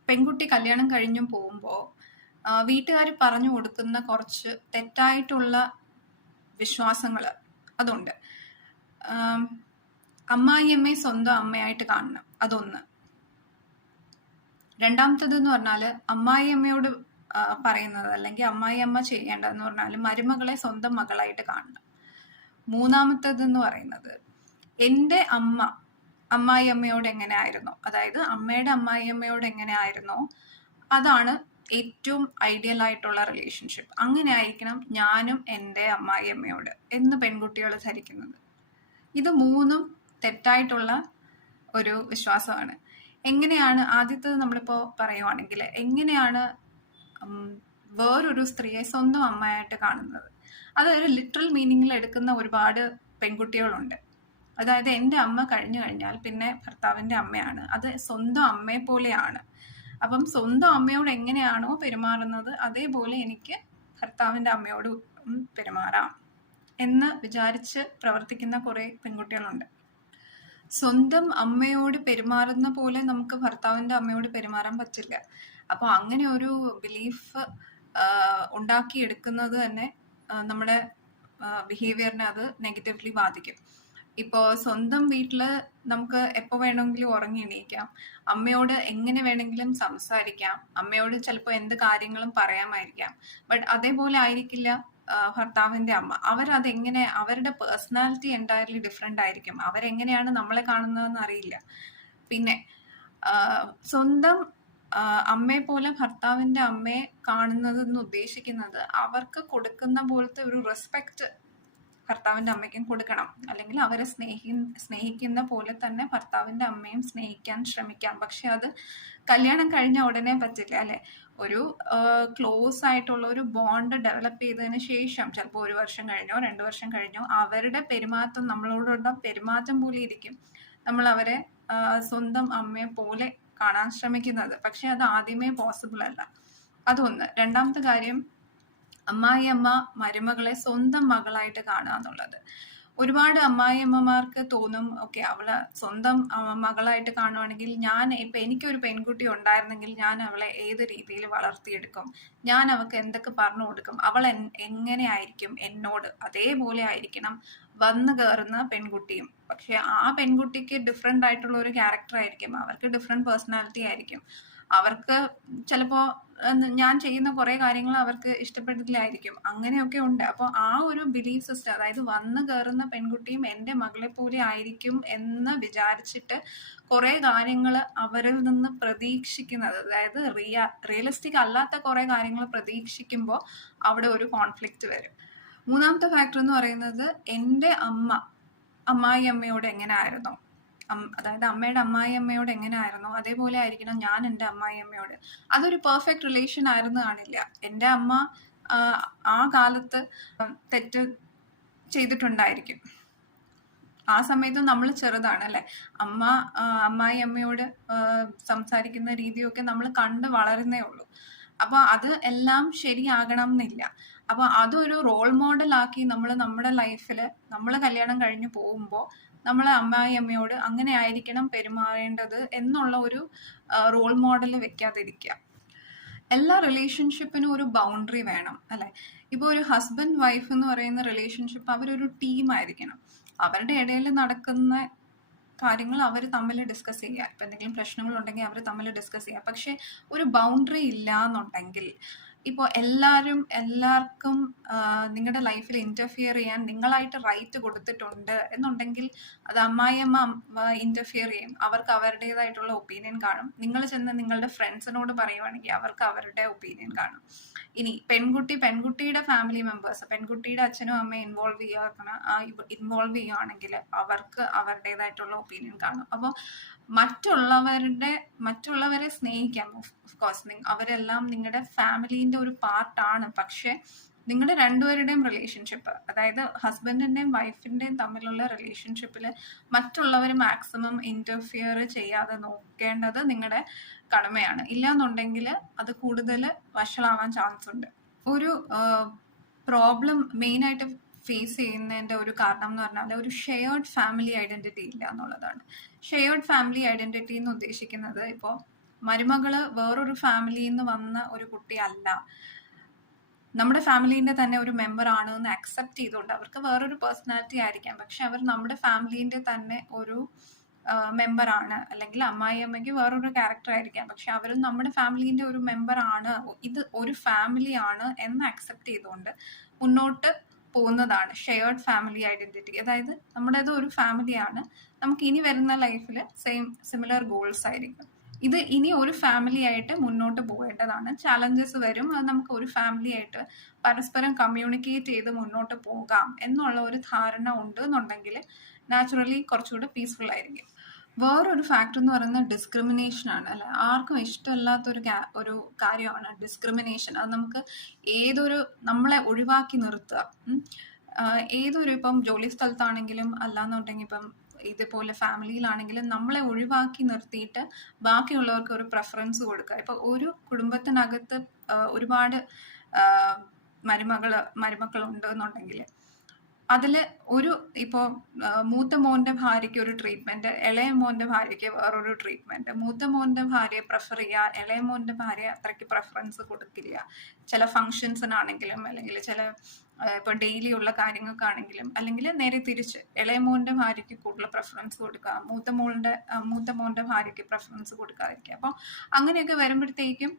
പെൺകുട്ടി കല്യാണം കഴിഞ്ഞും പോകുമ്പോൾ വീട്ടുകാർ പറഞ്ഞു കൊടുക്കുന്ന കുറച്ച് തെറ്റായിട്ടുള്ള വിശ്വാസങ്ങൾ അതുണ്ട്. അമ്മായി അമ്മായിയമ്മയെ സ്വന്തം അമ്മയായിട്ട് കാണണം. അതൊന്ന്. രണ്ടാമത്തത് എന്ന് പറഞ്ഞാൽ അമ്മായിയമ്മയോട് പറയുന്നത്. അല്ലെങ്കിൽ അമ്മായിയമ്മ ചെയ്യേണ്ടതെന്ന് പറഞ്ഞാൽ മരുമകളെ സ്വന്തം മകളായിട്ട് കാണണം. മൂന്നാമത്തേത് എന്ന് പറയുന്നത് എന്റെ അമ്മ അമ്മായി അമ്മയോട് എങ്ങനെ ആയിരുന്നോ? അതായത് അമ്മയുടെ അമ്മായി അമ്മയോട് എങ്ങനെ ആയിരുന്നോ? അതാണ് ഏറ്റവും ഐഡിയൽ ആയിട്ടുള്ള റിലേഷൻഷിപ്പ് അങ്ങനെ ആയിരിക്കണം ഞാനും എന്റെ അമ്മായി അമ്മയോട് എന്ന് പെൺകുട്ടികൾ ധരിക്കുന്നത്. ഇത് മൂന്നും തെറ്റായിട്ടുള്ള ഒരു വിശ്വാസമാണ്. എങ്ങനെയാണ് ആദ്യത്തത് നമ്മളിപ്പോൾ പറയുവാണെങ്കിൽ എങ്ങനെയാണ് വേറൊരു സ്ത്രീയെ സ്വന്തം അമ്മയായിട്ട് കാണുന്നത്. അത് ഒരു ലിറ്ററൽ മീനിങ്ങിൽ എടുക്കുന്ന ഒരുപാട് പെൺകുട്ടികളുണ്ട്. അതായത് എന്റെ അമ്മ കഴിഞ്ഞു കഴിഞ്ഞാൽ പിന്നെ ഭർത്താവിന്റെ അമ്മയാണ്. അത് സ്വന്തം അമ്മയെ പോലെയാണ്. അപ്പം സ്വന്തം അമ്മയോട് എങ്ങനെയാണോ പെരുമാറുന്നത് അതേപോലെ എനിക്ക് ഭർത്താവിന്റെ അമ്മയോട് പെരുമാറാം എന്ന് വിചാരിച്ച് പ്രവർത്തിക്കുന്ന കുറേ പെൺകുട്ടികളുണ്ട്. സ്വന്തം അമ്മയോട് പെരുമാറുന്ന പോലെ നമുക്ക് ഭർത്താവിന്റെ അമ്മയോട് പെരുമാറാൻ പറ്റില്ല. അപ്പോൾ അങ്ങനെ ഒരു ബിലീഫ് ഉണ്ടാക്കിയെടുക്കുന്നത് തന്നെ നമ്മുടെ ബിഹേവിയറിനെ അത് നെഗറ്റീവ്ലി ബാധിക്കും. ഇപ്പോൾ സ്വന്തം വീട്ടിൽ നമുക്ക് എപ്പോൾ വേണമെങ്കിലും ഉറങ്ങി എണീക്കാം. അമ്മയോട് എങ്ങനെ വേണമെങ്കിലും സംസാരിക്കാം. അമ്മയോട് ചിലപ്പോൾ എന്ത് കാര്യങ്ങളും പറയാമായിരിക്കാം. ബട്ട് അതേപോലെ ആയിരിക്കില്ല ഭർത്താവിന്റെ അമ്മ. അവരതെങ്ങനെ അവരുടെ പേഴ്സണാലിറ്റി എന്റയർലി ഡിഫറെന്റ് ആയിരിക്കും. അവരെങ്ങനെയാണ് നമ്മളെ കാണുന്നതെന്ന് അറിയില്ല. പിന്നെ സ്വന്തം അമ്മയെ പോലെ ഭർത്താവിന്റെ അമ്മയെ കാണുന്നത് എന്ന് ഉദ്ദേശിക്കുന്നത് അവർക്ക് കൊടുക്കുന്ന പോലത്തെ ഒരു റെസ്പെക്റ്റ് ഭർത്താവിന്റെ അമ്മയ്ക്കും കൊടുക്കണം. അല്ലെങ്കിൽ അവരെ സ്നേഹി സ്നേഹിക്കുന്ന പോലെ തന്നെ ഭർത്താവിന്റെ അമ്മയും സ്നേഹിക്കാൻ ശ്രമിക്കാം. പക്ഷെ അത് കല്യാണം കഴിഞ്ഞ ഉടനെ പറ്റില്ല അല്ലെ? ഒരു ക്ലോസ് ആയിട്ടുള്ള ഒരു ബോണ്ട് ഡെവലപ്പ് ചെയ്തതിന് ശേഷം ചിലപ്പോൾ ഒരു വർഷം കഴിഞ്ഞോ രണ്ട് വർഷം കഴിഞ്ഞോ അവരുടെ പെരുമാറ്റം നമ്മളോടുള്ള പെരുമാറ്റം പോലെ ഇരിക്കും. നമ്മൾ അവരെ സ്വന്തം അമ്മയെ പോലെ കാണാൻ ശ്രമിക്കുന്നത്. പക്ഷെ അത് ആദ്യമേ പോസിബിൾ അല്ല. അതൊന്ന്. രണ്ടാമത്തെ കാര്യം അമ്മായിയമ്മ മരുമകളെ സ്വന്തം മകളായിട്ട് കാണുക എന്നുള്ളത്. ഒരുപാട് അമ്മായിയമ്മമാർക്ക് തോന്നും ഓക്കെ അവളെ സ്വന്തം മകളായിട്ട് കാണുവാണെങ്കിൽ ഞാൻ ഇപ്പൊ എനിക്കൊരു പെൺകുട്ടി ഉണ്ടായിരുന്നെങ്കിൽ ഞാൻ അവളെ ഏത് രീതിയിൽ വളർത്തിയെടുക്കും? ഞാൻ അവൾക്ക് എന്തൊക്കെ പറഞ്ഞു കൊടുക്കും? അവൾ എങ്ങനെയായിരിക്കും? എന്നോട് അതേപോലെ ആയിരിക്കണം. വന്നു കയറുന്ന പെൺകുട്ടിയും. പക്ഷെ ആ പെൺകുട്ടിക്ക് ഡിഫറെന്റ് ആയിട്ടുള്ള ഒരു ക്യാരക്ടർ ആയിരിക്കും. അവർക്ക് ഡിഫറെന്റ് പേഴ്സണാലിറ്റി ആയിരിക്കും. അവർക്ക് ചിലപ്പോ ഞാൻ ചെയ്യുന്ന കുറെ കാര്യങ്ങൾ അവർക്ക് ഇഷ്ടപ്പെട്ടില്ലായിരിക്കും. അങ്ങനെയൊക്കെ ഉണ്ട്. അപ്പോൾ ആ ഒരു ബിലീഫ് സിസ്റ്റം അതായത് വന്നു കയറുന്ന പെൺകുട്ടിയും എന്റെ മകളെ പോലെ ആയിരിക്കും എന്ന് വിചാരിച്ചിട്ട് കുറെ കാര്യങ്ങൾ അവരിൽ നിന്ന് പ്രതീക്ഷിക്കുന്നത്. അതായത് റിയ റിയലിസ്റ്റിക് അല്ലാത്ത കുറെ കാര്യങ്ങൾ പ്രതീക്ഷിക്കുമ്പോൾ അവിടെ ഒരു കോൺഫ്ലിക്റ്റ് വരും. മൂന്നാമത്തെ ഫാക്ടർ എന്ന് പറയുന്നത് എന്റെ അമ്മ അമ്മായി അമ്മയോട് എങ്ങനെ ആയിരുന്നു അതായത് അമ്മയുടെ അമ്മായി അമ്മയോട് എങ്ങനെ ആയിരുന്നു അതേപോലെ ആയിരിക്കണം ഞാൻ എന്റെ അമ്മായി അമ്മയോട്. അതൊരു പെർഫെക്റ്റ് റിലേഷൻ ആയിരുന്നു കാണില്ല. എന്റെ അമ്മ ആ, കാലത്ത് തെറ്റ് ചെയ്തിട്ടുണ്ടായിരിക്കും. ആ സമയത്ത് നമ്മൾ ചെറുതാണ് അല്ലെ? അമ്മ അമ്മായി അമ്മയോട് സംസാരിക്കുന്ന രീതിയൊക്കെ നമ്മൾ കണ്ട് വളരുന്നേ ഉള്ളൂ. അപ്പൊ അത് എല്ലാം ശരിയാകണം എന്നില്ല. അപ്പൊ അതൊരു റോൾ മോഡൽ ആക്കി നമ്മൾ നമ്മുടെ ലൈഫിൽ നമ്മൾ കല്യാണം കഴിഞ്ഞ് പോകുമ്പോൾ നമ്മളെ അമ്മായി അമ്മയോട് അങ്ങനെ ആയിരിക്കണം പെരുമാറേണ്ടത് എന്നുള്ള ഒരു റോൾ മോഡൽ വെക്കാതിരിക്കുക. എല്ലാ റിലേഷൻഷിപ്പിനും ഒരു ബൗണ്ടറി വേണം അല്ലെ? ഇപ്പൊ ഒരു ഹസ്ബൻഡ് വൈഫ് എന്ന് പറയുന്ന റിലേഷൻഷിപ്പ് അവരൊരു ടീം ആയിരിക്കണം. അവരുടെ ഇടയിൽ നടക്കുന്ന കാര്യങ്ങൾ അവർ തമ്മിൽ ഡിസ്കസ് ചെയ്യുക. ഇപ്പൊ എന്തെങ്കിലും പ്രശ്നങ്ങളുണ്ടെങ്കിൽ അവർ തമ്മിൽ ഡിസ്കസ് ചെയ്യുക. പക്ഷേ ഒരു ബൗണ്ടറി ഇല്ല എന്നുണ്ടെങ്കിൽ ഇപ്പോൾ എല്ലാവരും എല്ലാവർക്കും നിങ്ങളുടെ ലൈഫിൽ ഇന്റർഫിയർ ചെയ്യാൻ നിങ്ങളായിട്ട് റൈറ്റ് കൊടുത്തിട്ടുണ്ട് എന്നുണ്ടെങ്കിൽ അത് അമ്മായിയമ്മ ഇന്റർഫിയർ ചെയ്യും. അവർക്ക് അവരുടേതായിട്ടുള്ള ഒപ്പീനിയൻ കാണും. നിങ്ങൾ ചെന്ന് നിങ്ങളുടെ ഫ്രണ്ട്സിനോട് പറയുവാണെങ്കിൽ അവർക്ക് അവരുടെ ഒപ്പീനിയൻ കാണും. ഇനി പെൺകുട്ടി പെൺകുട്ടിയുടെ ഫാമിലി മെമ്പേഴ്സ് പെൺകുട്ടിയുടെ അച്ഛനും അമ്മയും ഇൻവോൾവ് ചെയ്യാക്കണം ഇൻവോൾവ് ചെയ്യുകയാണെങ്കിൽ അവർക്ക് അവരുടേതായിട്ടുള്ള ഒപ്പീനിയൻ കാണും. അപ്പോൾ മറ്റുള്ളവരുടെ മറ്റുള്ളവരെ സ്നേഹിക്കാം. ഓഫ്കോഴ്സ് അവരെല്ലാം നിങ്ങളുടെ ഫാമിലീന്റെ ഒരു പാർട്ടാണ്. പക്ഷെ നിങ്ങളുടെ രണ്ടുപേരുടെയും റിലേഷൻഷിപ്പ് അതായത് ഹസ്ബൻഡിന്റെയും വൈഫിന്റെയും തമ്മിലുള്ള റിലേഷൻഷിപ്പിൽ മറ്റുള്ളവർ മാക്സിമം ഇന്റർഫിയർ ചെയ്യാതെ നോക്കേണ്ടത് നിങ്ങളുടെ കടമയാണ്. ഇല്ലാന്നുണ്ടെങ്കിൽ അത് കൂടുതൽ വഷളാവാൻ ചാൻസ് ഉണ്ട്. ഒരു പ്രോബ്ലം മെയിൻ ആയിട്ട് ഫേസ് ചെയ്യുന്നതിന്റെ ഒരു കാരണം എന്ന് പറഞ്ഞാൽ ഒരു ഷെയർഡ് ഫാമിലി ഐഡന്റിറ്റി ഇല്ല എന്നുള്ളതാണ് ഷെയർഡ് ഫാമിലി ഐഡന്റിറ്റി എന്ന് ഉദ്ദേശിക്കുന്നത് ഇപ്പോൾ മരുമകൾ വേറൊരു ഫാമിലിയിൽ നിന്ന് വന്ന ഒരു കുട്ടി അല്ല. നമ്മുടെ ഫാമിലീന്റെ തന്നെ ഒരു മെമ്പർ ആണ് എന്ന് അക്സെപ്റ്റ് ചെയ്തുകൊണ്ട് അവർക്ക് വേറൊരു പേഴ്സണാലിറ്റി ആയിരിക്കാം. പക്ഷെ അവർ നമ്മുടെ ഫാമിലീന്റെ തന്നെ ഒരു മെമ്പർ ആണ്. അല്ലെങ്കിൽ അമ്മായി അമ്മയ്ക്ക് വേറൊരു ക്യാരക്ടർ ആയിരിക്കാം. പക്ഷെ അവരും നമ്മുടെ ഫാമിലീന്റെ ഒരു മെമ്പർ ആണ്. ഇത് ഒരു ഫാമിലി ആണ് എന്ന് അക്സെപ്റ്റ് ചെയ്തുകൊണ്ട് മുന്നോട്ട് പോകുന്നതാണ് ഷെയർഡ് ഫാമിലി ഐഡന്റിറ്റി അതായത് നമ്മുടേത് ഒരു ഫാമിലിയാണ് നമുക്ക് ഇനി വരുന്ന ലൈഫിൽ സെയിം സിമിലർ ഗോൾസ് ആയിരിക്കും. ഇത് ഇനി ഒരു ഫാമിലി ആയിട്ട് മുന്നോട്ട് പോകേണ്ടതാണ്. ചാലഞ്ചസ് വരും അത് നമുക്ക് ഒരു ഫാമിലി ആയിട്ട് പരസ്പരം കമ്മ്യൂണിക്കേറ്റ് ചെയ്ത് മുന്നോട്ട് പോകാം എന്നുള്ള ഒരു ധാരണ ഉണ്ട് എന്നുണ്ടെങ്കിൽ നാച്ചുറലി കുറച്ചുകൂടെ പീസ്ഫുൾ ആയിരിക്കും. വേറൊരു ഫാക്ടർ എന്ന് പറയുന്നത് ഡിസ്ക്രിമിനേഷൻ ആണ്. അല്ലെ ആർക്കും ഇഷ്ടമല്ലാത്ത ഒരു ഒരു കാര്യമാണ് ഡിസ്ക്രിമിനേഷൻ അത് നമുക്ക് ഏതൊരു നമ്മളെ ഒഴിവാക്കി നിർത്തുക. ഏതൊരു ഇപ്പം ജോലി സ്ഥലത്താണെങ്കിലും അല്ലാന്നുണ്ടെങ്കിൽ ഇപ്പം ഇതുപോലെ ഫാമിലിയിലാണെങ്കിലും നമ്മളെ ഒഴിവാക്കി നിർത്തിയിട്ട് ബാക്കിയുള്ളവർക്ക് ഒരു പ്രെഫറൻസ് കൊടുക്കുക. ഇപ്പൊ ഒരു കുടുംബത്തിനകത്ത് ഒരുപാട് മരുമകൾ മരുമക്കളുണ്ട് എന്നുണ്ടെങ്കിൽ അതിൽ ഒരു ഇപ്പോൾ മൂത്ത മോന്റെ ഭാര്യയ്ക്ക് ഒരു ട്രീറ്റ്മെന്റ് ഇളയ മോന്റെ ഭാര്യയ്ക്ക് വേറൊരു ട്രീറ്റ്മെന്റ് മൂത്ത മോന്റെ ഭാര്യയെ പ്രിഫർ ചെയ്യുക ഇളയ മോന്റെ ഭാര്യ അത്രയ്ക്ക് പ്രിഫറൻസ് കൊടുക്കില്ല. ചില ഫങ്ഷൻസിനാണെങ്കിലും അല്ലെങ്കിൽ ചില ഇപ്പൊ ഡെയിലി ഉള്ള കാര്യങ്ങൾക്കാണെങ്കിലും അല്ലെങ്കിൽ നേരെ തിരിച്ച് ഇളയ മോന്റെ ഭാര്യയ്ക്ക് കൂടുതൽ പ്രിഫറൻസ് കൊടുക്കുക മൂത്ത മോളുടെ മൂത്ത മോന്റെ ഭാര്യയ്ക്ക് പ്രിഫറൻസ് കൊടുക്കാതിരിക്കുക അപ്പോൾ അങ്ങനെയൊക്കെ വരുമ്പോഴത്തേക്കും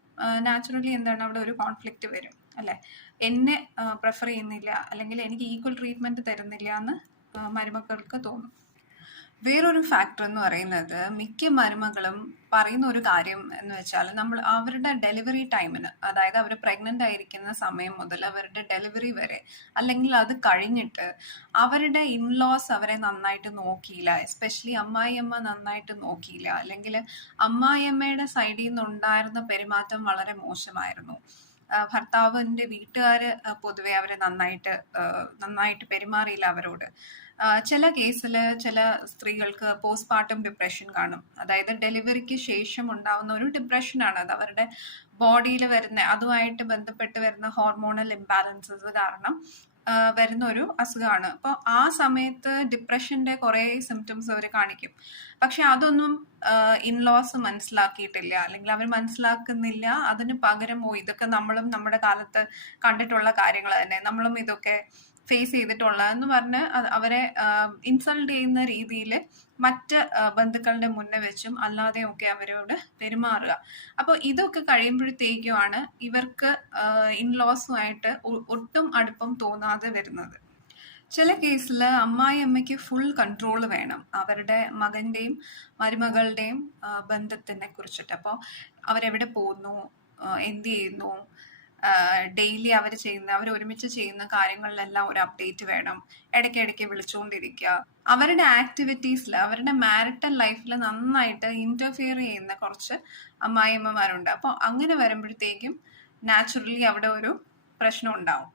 നാച്ചുറലി എന്താണ് അവിടെ ഒരു കോൺഫ്ലിക്റ്റ് വരും. അല്ലെ? എന്നെ പ്രിഫർ ചെയ്യുന്നില്ല. അല്ലെങ്കിൽ എനിക്ക് ഈക്വൽ ട്രീറ്റ്മെന്റ് തരുന്നില്ല എന്ന് മരുമക്കൾക്ക് തോന്നും. വേറൊരു ഫാക്ടർ എന്ന് പറയുന്നത് മിക്ക മരുമകളും പറയുന്ന ഒരു കാര്യം എന്ന് വെച്ചാൽ നമ്മൾ അവരുടെ ഡെലിവറി ടൈമിന് അതായത് അവർ പ്രഗ്നന്റ് ആയിരിക്കുന്ന സമയം മുതൽ അവരുടെ ഡെലിവറി വരെ അല്ലെങ്കിൽ അത് കഴിഞ്ഞിട്ട് അവരുടെ ഇൻലോസ് അവരെ നന്നായിട്ട് നോക്കിയില്ല. എസ്പെഷ്യലി അമ്മായിയമ്മ നന്നായിട്ട് നോക്കിയില്ല. അല്ലെങ്കിൽ അമ്മായിയമ്മയുടെ സൈഡിൽ നിന്നുണ്ടായിരുന്ന പെരുമാറ്റം വളരെ മോശമായിരുന്നു. ഭർത്താവിന്റെ വീട്ടുകാര് പൊതുവെ അവരെ നന്നായിട്ട് നന്നായിട്ട് പെരുമാറിയില്ല അവരോട്. ചില കേസിൽ ചില സ്ത്രീകൾക്ക് പോസ്റ്റ്മോർട്ടം ഡിപ്രഷൻ കാണും. അതായത് ഡെലിവറിക്ക് ശേഷം ഉണ്ടാവുന്ന ഒരു ഡിപ്രഷനാണ് അത് അവരുടെ ബോഡിയിൽ വരുന്ന അതുമായിട്ട് ബന്ധപ്പെട്ട് വരുന്ന ഹോർമോണൽ ഇംബാലൻസസ് കാരണം വരുന്ന ഒരു അസുഖമാണ്. അപ്പോൾ ആ സമയത്ത് ഡിപ്രഷന്റെ കുറെ സിംറ്റംസ് അവർ കാണിക്കും. പക്ഷെ അതൊന്നും ഇൻലോസ് മനസ്സിലാക്കിയിട്ടില്ല. അല്ലെങ്കിൽ അവർ മനസ്സിലാക്കുന്നില്ല. അതിന് പകരം ഇതൊക്കെ നമ്മളും നമ്മുടെ കാലത്ത് കണ്ടിട്ടുള്ള കാര്യങ്ങൾ തന്നെ. നമ്മളും ഇതൊക്കെ ഫേസ് ചെയ്തിട്ടുള്ള എന്ന് പറഞ്ഞ് അവരെ ഇൻസൾട്ട് ചെയ്യുന്ന രീതിയിൽ മറ്റ് ബന്ധുക്കളുടെ മുന്നേ വെച്ചും അല്ലാതെയും ഒക്കെ അവരോട് പെരുമാറുക. അപ്പോൾ ഇതൊക്കെ കഴിയുമ്പോഴത്തേക്കുമാണ് ഇവർക്ക് ഇൻലോസുമായിട്ട് ഒട്ടും അടുപ്പം തോന്നാതെ വരുന്നത്. ചില കേസിൽ അമ്മായി അമ്മയ്ക്ക് ഫുൾ കൺട്രോൾ വേണം. അവരുടെ മകന്റെയും മരുമകളുടെയും ബന്ധത്തിനെ കുറിച്ചിട്ട്. അപ്പോൾ അവരെവിടെ പോകുന്നു എന്ത് ചെയ്യുന്നു? ഡെയിലി അവർ ചെയ്യുന്ന അവർ ഒരുമിച്ച് ചെയ്യുന്ന കാര്യങ്ങളിലെല്ലാം ഒരു അപ്ഡേറ്റ് വേണം. ഇടയ്ക്കിടയ്ക്ക് വിളിച്ചുകൊണ്ടിരിക്കുക അവരുടെ ആക്ടിവിറ്റീസിൽ അവരുടെ മാരിറ്റൽ ലൈഫിൽ നന്നായിട്ട് ഇന്റർഫിയർ ചെയ്യുന്ന കുറച്ച് അമ്മായിയമ്മമാരുണ്ട്. അപ്പോൾ അങ്ങനെ വരുമ്പോഴത്തേക്കും നാച്ചുറലി അവിടെ ഒരു പ്രശ്നം ഉണ്ടാവും.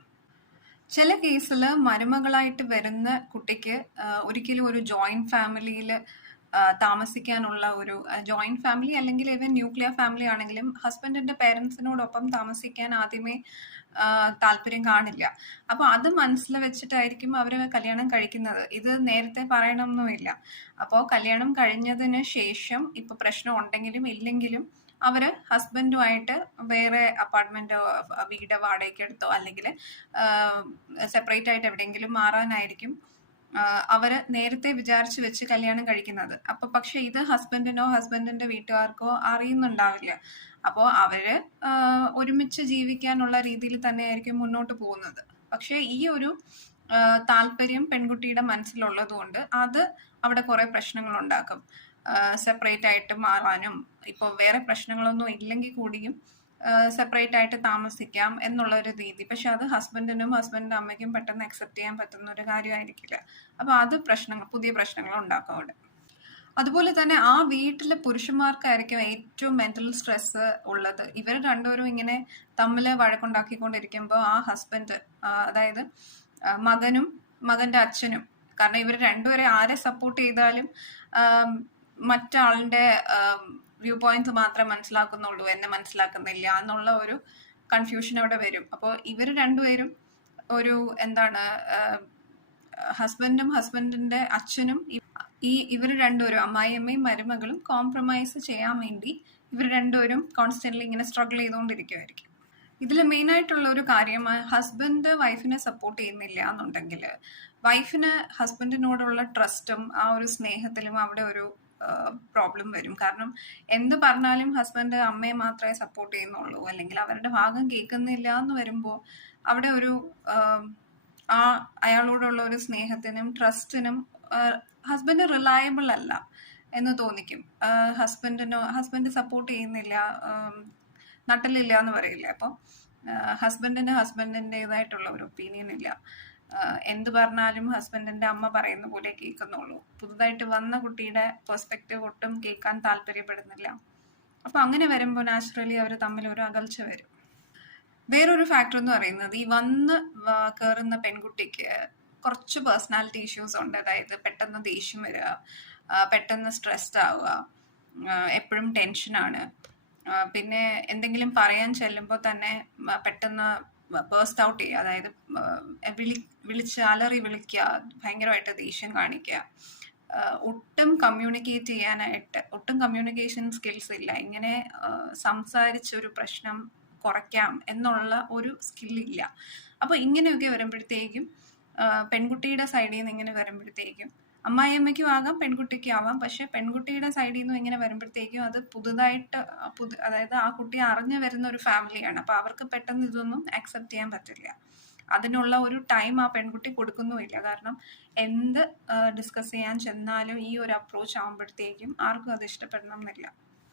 ചില കേസിൽ മരുമകളായിട്ട് വരുന്ന കുട്ടിക്ക് ഒരിക്കലും ഒരു ജോയിന്റ് ഫാമിലിയിൽ താമസിക്കാനുള്ള ഒരു ജോയിന്റ് ഫാമിലി അല്ലെങ്കിൽ ഇവൻ ന്യൂക്ലിയർ ഫാമിലി ആണെങ്കിലും ഹസ്ബൻഡിന്റെ പേരൻസിനോടൊപ്പം താമസിക്കാൻ ആദ്യമേ താല്പര്യം കാണില്ല. അപ്പൊ അത് മനസ്സിൽ വെച്ചിട്ടായിരിക്കും അവർ കല്യാണം കഴിക്കുന്നത്. ഇത് നേരത്തെ പറയണമെന്നുമില്ല അപ്പോൾ കല്യാണം കഴിഞ്ഞതിന് ശേഷം ഇപ്പൊ പ്രശ്നം ഉണ്ടെങ്കിലും ഇല്ലെങ്കിലും അവർ ഹസ്ബൻഡുമായിട്ട് വേറെ അപ്പാർട്ട്മെന്റോ വീട് വാടകയ്ക്ക് എടുത്തോ അല്ലെങ്കിൽ സെപ്പറേറ്റ് ആയിട്ട് എവിടെയെങ്കിലും മാറാനായിരിക്കും അവർ നേരത്തെ വിചാരിച്ചു വെച്ച് കല്യാണം കഴിക്കുന്നത്. അപ്പൊ പക്ഷെ ഇത് ഹസ്ബൻഡിനോ ഹസ്ബൻഡിന്റെ വീട്ടുകാർക്കോ അറിയുന്നുണ്ടാവില്ല. അപ്പോ അവർ ഒരുമിച്ച് ജീവിക്കാനുള്ള രീതിയിൽ തന്നെയായിരിക്കും മുന്നോട്ട് പോകുന്നത്. പക്ഷെ ഈ ഒരു താല്പര്യം പെൺകുട്ടിയുടെ മനസ്സിലുള്ളത് കൊണ്ട് അത് അവിടെ കുറെ പ്രശ്നങ്ങൾ ഉണ്ടാക്കും സെപ്പറേറ്റ് ആയിട്ട് മാറാനും ഇപ്പോൾ വേറെ പ്രശ്നങ്ങളൊന്നും ഇല്ലെങ്കിൽ കൂടിയും സെപ്പറേറ്റ് ആയിട്ട് താമസിക്കാം എന്നുള്ള ഒരു രീതി. പക്ഷെ അത് ഹസ്ബൻഡിനും ഹസ്ബൻഡിന്റെ അമ്മയ്ക്കും പെട്ടെന്ന് അക്സെപ്റ്റ് ചെയ്യാൻ പറ്റുന്ന ഒരു കാര്യമായിരിക്കില്ല. അപ്പൊ അത് പ്രശ്നങ്ങൾ പുതിയ പ്രശ്നങ്ങൾ ഉണ്ടാക്കും അവിടെ. അതുപോലെ തന്നെ ആ വീട്ടിലെ പുരുഷന്മാർക്കായിരിക്കും ഏറ്റവും മെന്റൽ സ്ട്രെസ് ഉള്ളത്. ഇവർ രണ്ടുപേരും ഇങ്ങനെ തമ്മിൽ വഴക്കുണ്ടാക്കിക്കൊണ്ടിരിക്കുമ്പോൾ ആ ഹസ്ബൻഡ് അതായത് മകനും മകന്റെ അച്ഛനും കാരണം ഇവർ രണ്ടുപേരെ ആരെ സപ്പോർട്ട് ചെയ്താലും മറ്റാളിന്റെ വ്യൂ പോയിന്റ്സ് മാത്രമേ മനസ്സിലാക്കുന്നുള്ളൂ എന്നെ മനസ്സിലാക്കുന്നില്ല എന്നുള്ള ഒരു കൺഫ്യൂഷൻ അവിടെ വരും. അപ്പോൾ ഇവർ രണ്ടുപേരും ഒരു എന്താണ് ഹസ്ബൻഡും ഹസ്ബൻഡിന്റെ അച്ഛനും ഈ ഇവർ രണ്ടുപേരും അമ്മായിയമ്മയും മരുമകളും കോംപ്രമൈസ് ചെയ്യാൻ വേണ്ടി ഇവർ രണ്ടുപേരും കോൺസ്റ്റന്റ്ലി ഇങ്ങനെ സ്ട്രഗിൾ ചെയ്തുകൊണ്ടിരിക്കുമായിരിക്കും ഇതിൽ മെയിൻ ആയിട്ടുള്ള ഒരു കാര്യം ഹസ്ബൻഡ് വൈഫിനെ സപ്പോർട്ട് ചെയ്യുന്നില്ല എന്നുണ്ടെങ്കിൽ വൈഫിന് ഹസ്ബൻഡിനോടുള്ള ട്രസ്റ്റും ആ ഒരു സ്നേഹത്തിലും അവിടെ ഒരു പ്രോബ്ലം വരും. കാരണം എന്ത് പറഞ്ഞാലും ഹസ്ബൻഡ് അമ്മയെ മാത്രമേ സപ്പോർട്ട് ചെയ്യുന്നുള്ളൂ. അല്ലെങ്കിൽ അവരുടെ ഭാഗം കേൾക്കുന്നില്ല എന്ന് വരുമ്പോൾ അവിടെ ഒരു ആ അയാളോടുള്ള ഒരു സ്നേഹത്തിനും ട്രസ്റ്റിനും ഹസ്ബൻഡ് റിലയബിൾ അല്ല എന്ന് തോന്നിക്കും. ഹസ്ബൻഡിനോ ഹസ്ബൻഡ് സപ്പോർട്ട് ചെയ്യുന്നില്ല നട്ടലില്ല എന്ന് പറയില്ല? അപ്പം ഹസ്ബൻഡിന് ഹസ്ബൻഡിന്റെതായിട്ടുള്ള ഒരു ഒപ്പീനിയൻ ഇല്ല. എന്ത് പറഞ്ഞാലും ഹസ്ബൻഡിന്റെ അമ്മ പറയുന്ന പോലെ കേൾക്കുന്നുള്ളൂ. പുതുതായിട്ട് വന്ന കുട്ടിയുടെ പെർസ്പെക്റ്റീവ് ഒട്ടും കേൾക്കാൻ താല്പര്യപ്പെടുന്നില്ല. അപ്പൊ അങ്ങനെ വരുമ്പോൾ നാച്ചുറലി അവർ തമ്മിൽ ഒരു അകൽച്ച വരും. വേറൊരു ഫാക്ടർ എന്ന് പറയുന്നത് ഈ വന്ന് കയറുന്ന പെൺകുട്ടിക്ക് കുറച്ച് പേഴ്സണാലിറ്റി ഇഷ്യൂസ് ഉണ്ട്. അതായത് പെട്ടെന്ന് ദേഷ്യം വരിക പെട്ടെന്ന് സ്ട്രെസ്ഡ് ആവുക എപ്പോഴും ടെൻഷനാണ് പിന്നെ എന്തെങ്കിലും പറയാൻ ചെല്ലുമ്പോൾ തന്നെ പെട്ടെന്ന് ബേസ്റ്റ് ഔട്ട് ചെയ്യുക. അതായത് വിളി വിളിച്ച് അലറി വിളിക്കുക ഭയങ്കരമായിട്ട് ദേഷ്യം കാണിക്കുക. ഒട്ടും കമ്മ്യൂണിക്കേറ്റ് ചെയ്യാനായിട്ട് ഒട്ടും കമ്മ്യൂണിക്കേഷൻ സ്കിൽസ് ഇല്ല. ഇങ്ങനെ സംസാരിച്ചൊരു പ്രശ്നം കുറയ്ക്കാം എന്നുള്ള ഒരു സ്കില്ലില്ല അപ്പോൾ ഇങ്ങനെയൊക്കെ വരുമ്പോഴത്തേക്കും പെൺകുട്ടിയുടെ സൈഡിൽ നിന്ന് ഇങ്ങനെ വരുമ്പോഴത്തേക്കും അമ്മായിയമ്മയ്ക്കും ആകാം പെൺകുട്ടിക്കും ആവാം. പക്ഷെ പെൺകുട്ടിയുടെ സൈഡിൽ നിന്നും ഇങ്ങനെ വരുമ്പോഴത്തേക്കും അത് പുതുതായിട്ട് പുതു അതായത് ആ കുട്ടി അറിഞ്ഞു വരുന്ന ഒരു ഫാമിലിയാണ് അപ്പോൾ അവർക്ക് പെട്ടെന്ന് ഇതൊന്നും അക്സെപ്റ്റ് ചെയ്യാൻ പറ്റില്ല. അതിനുള്ള ഒരു ടൈം ആ പെൺകുട്ടി കൊടുക്കുന്നുമില്ല. കാരണം എന്ത് ഡിസ്കസ് ചെയ്യാൻ ചെന്നാലും ഈ ഒരു അപ്രോച്ച് ആകുമ്പോഴത്തേക്കും ആർക്കും അത് ഇഷ്ടപ്പെടണം എന്നില്ല.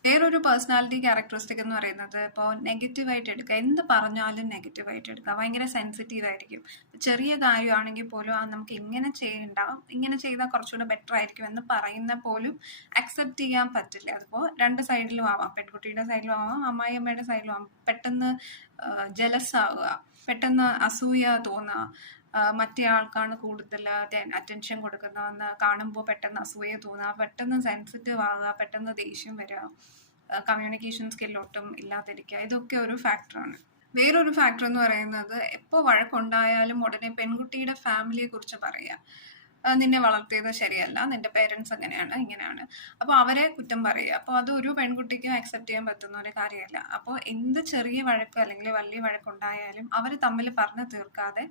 വേറൊരു പേഴ്സണാലിറ്റി ക്യാരക്ടറിസ്റ്റിക് എന്ന് പറയുന്നത് ഇപ്പോൾ നെഗറ്റീവായിട്ട് എടുക്കുക. എന്ത് പറഞ്ഞാലും നെഗറ്റീവായിട്ട് എടുക്കുക. ഭയങ്കര സെൻസിറ്റീവ് ആയിരിക്കും. ചെറിയ കാര്യമാണെങ്കിൽ പോലും ആ നമുക്ക് ഇങ്ങനെ ചെയ്യണ്ട ഇങ്ങനെ ചെയ്താൽ കുറച്ചുകൂടെ ബെറ്റർ ആയിരിക്കും എന്ന് പറയുന്ന പോലും അക്സെപ്റ്റ് ചെയ്യാൻ പറ്റില്ല. അതിപ്പോൾ രണ്ട് സൈഡിലും ആവാം. പെൺകുട്ടിയുടെ സൈഡിലും ആവാം അമ്മായിയമ്മയുടെ സൈഡിലും ആവാം. പെട്ടെന്ന് ജലസ് ആവുക പെട്ടെന്ന് അസൂയ തോന്നുക. മറ്റേ ആൾക്കാണ് കൂടുതൽ അറ്റൻഷൻ കൊടുക്കുന്നതെന്ന് കാണുമ്പോൾ പെട്ടെന്ന് അസൂയ തോന്നുക പെട്ടെന്ന് സെൻസിറ്റീവ് ആകുക പെട്ടെന്ന് ദേഷ്യം വരിക കമ്മ്യൂണിക്കേഷൻ സ്കിൽ ഒട്ടും ഇല്ലാതിരിക്കുക ഇതൊക്കെ ഒരു ഫാക്ടറാണ് വേറൊരു ഫാക്ടർ എന്ന് പറയുന്നത് എപ്പോൾ വഴക്കുണ്ടായാലും ഉടനെ പെൺകുട്ടിയുടെ ഫാമിലിയെ കുറിച്ച് പറയുക നിന്നെ വളർത്തിയത് ശരിയല്ല നിന്റെ പേരൻസ് അങ്ങനെയാണ് ഇങ്ങനെയാണ്. അപ്പോൾ അവരെ കുറ്റം പറയുക. അപ്പോൾ അത് ഒരു പെൺകുട്ടിക്കും അക്സെപ്റ്റ് ചെയ്യാൻ പറ്റുന്ന ഒരു കാര്യമല്ല. അപ്പോൾ എന്ത് ചെറിയ വഴക്ക് അല്ലെങ്കിൽ വലിയ വഴക്കുണ്ടായാലും അവർ തമ്മിൽ പറഞ്ഞു തീർക്കാതെ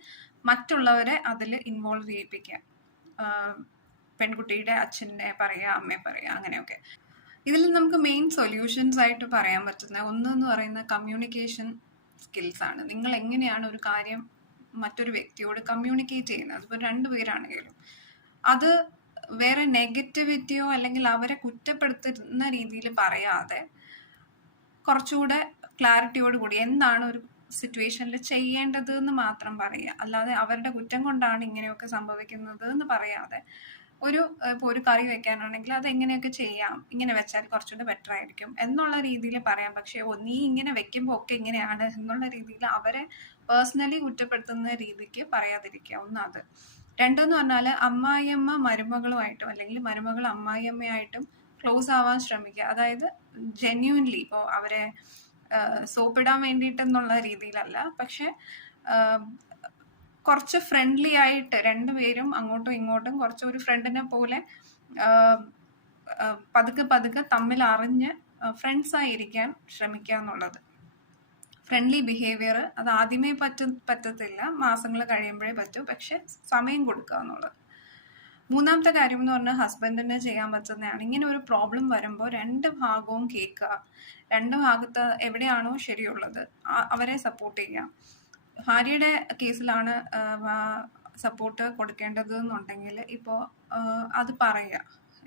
മറ്റുള്ളവരെ അതിൽ ഇൻവോൾവ് ചെയ്യിപ്പിക്കുക. പെൺകുട്ടിയുടെ അച്ഛനെ പറയുക അമ്മയെ പറയുക അങ്ങനെയൊക്കെ. ഇതിൽ നമുക്ക് മെയിൻ സൊല്യൂഷൻസ് ആയിട്ട് പറയാൻ പറ്റുന്ന ഒന്നെന്ന് പറയുന്ന കമ്മ്യൂണിക്കേഷൻ സ്കിൽസ് ആണ്. നിങ്ങൾ എങ്ങനെയാണ് ഒരു കാര്യം മറ്റൊരു വ്യക്തിയോട് കമ്മ്യൂണിക്കേറ്റ് ചെയ്യുന്നത്? അതിപ്പോൾ രണ്ടുപേരാണെങ്കിലും അത് വേറെ നെഗറ്റിവിറ്റിയോ അല്ലെങ്കിൽ അവരെ കുറ്റപ്പെടുത്തുന്ന രീതിയിൽ പറയാതെ കുറച്ചുകൂടെ ക്ലാരിറ്റിയോട് കൂടി എന്താണ് ഒരു സിറ്റുവേഷനിൽ ചെയ്യേണ്ടത് എന്ന് മാത്രം പറയുക. അല്ലാതെ അവരുടെ കുറ്റം കൊണ്ടാണ് ഇങ്ങനെയൊക്കെ സംഭവിക്കുന്നത് എന്ന് പറയാതെ ഒരു ഇപ്പോൾ ഒരു കറി വെക്കാനാണെങ്കിൽ അത് എങ്ങനെയൊക്കെ ചെയ്യാം? ഇങ്ങനെ വെച്ചാൽ കുറച്ചുകൂടെ ബെറ്റർ ആയിരിക്കും എന്നുള്ള രീതിയിൽ പറയാം. പക്ഷേ ഓ നീ ഇങ്ങനെ വെക്കുമ്പോൾ ഒക്കെ ഇങ്ങനെയാണ് എന്നുള്ള രീതിയിൽ അവരെ പേഴ്സണലി കുറ്റപ്പെടുത്തുന്ന രീതിക്ക് പറയാതിരിക്കുക ഒന്ന് അത് രണ്ടെന്ന് പറഞ്ഞാൽ അമ്മായിയമ്മ മരുമകളുമായിട്ടും അല്ലെങ്കിൽ മരുമകൾ അമ്മായിയമ്മയായിട്ടും ക്ലോസ് ആവാൻ ശ്രമിക്കുക. അതായത് ജെന്യൂൻലി ഇപ്പോൾ അവരെ സോപ്പിടാൻ വേണ്ടിയിട്ടെന്നുള്ള രീതിയിലല്ല. പക്ഷെ കുറച്ച് ഫ്രണ്ട്ലി ആയിട്ട് രണ്ടുപേരും അങ്ങോട്ടും ഇങ്ങോട്ടും കുറച്ച് ഒരു ഫ്രണ്ടിനെ പോലെ പതുക്കെ പതുക്കെ തമ്മിൽ അറിഞ്ഞ് ഫ്രണ്ട്സായിരിക്കാൻ ശ്രമിക്കുക എന്നുള്ളത്. ഫ്രണ്ട്ലി ബിഹേവിയർ അത് ആദ്യമേ പറ്റ പറ്റത്തില്ല. മാസങ്ങൾ കഴിയുമ്പോഴേ പറ്റും. പക്ഷെ സമയം കൊടുക്കുക എന്നുള്ളത്. മൂന്നാമത്തെ കാര്യം എന്ന് പറഞ്ഞാൽ ഹസ്ബൻഡിന് ചെയ്യാൻ പറ്റുന്നതാണ്. ഇങ്ങനെ ഒരു പ്രോബ്ലം വരുമ്പോൾ രണ്ട് ഭാഗവും കേൾക്കുക. രണ്ട് ഭാഗത്ത് എവിടെയാണോ ശരിയുള്ളത് അവരെ സപ്പോർട്ട് ചെയ്യുക. ഭാര്യയുടെ കേസിലാണ് സപ്പോർട്ട് കൊടുക്കേണ്ടത് എന്നുണ്ടെങ്കിൽ ഇപ്പോൾ അത് പറയുക.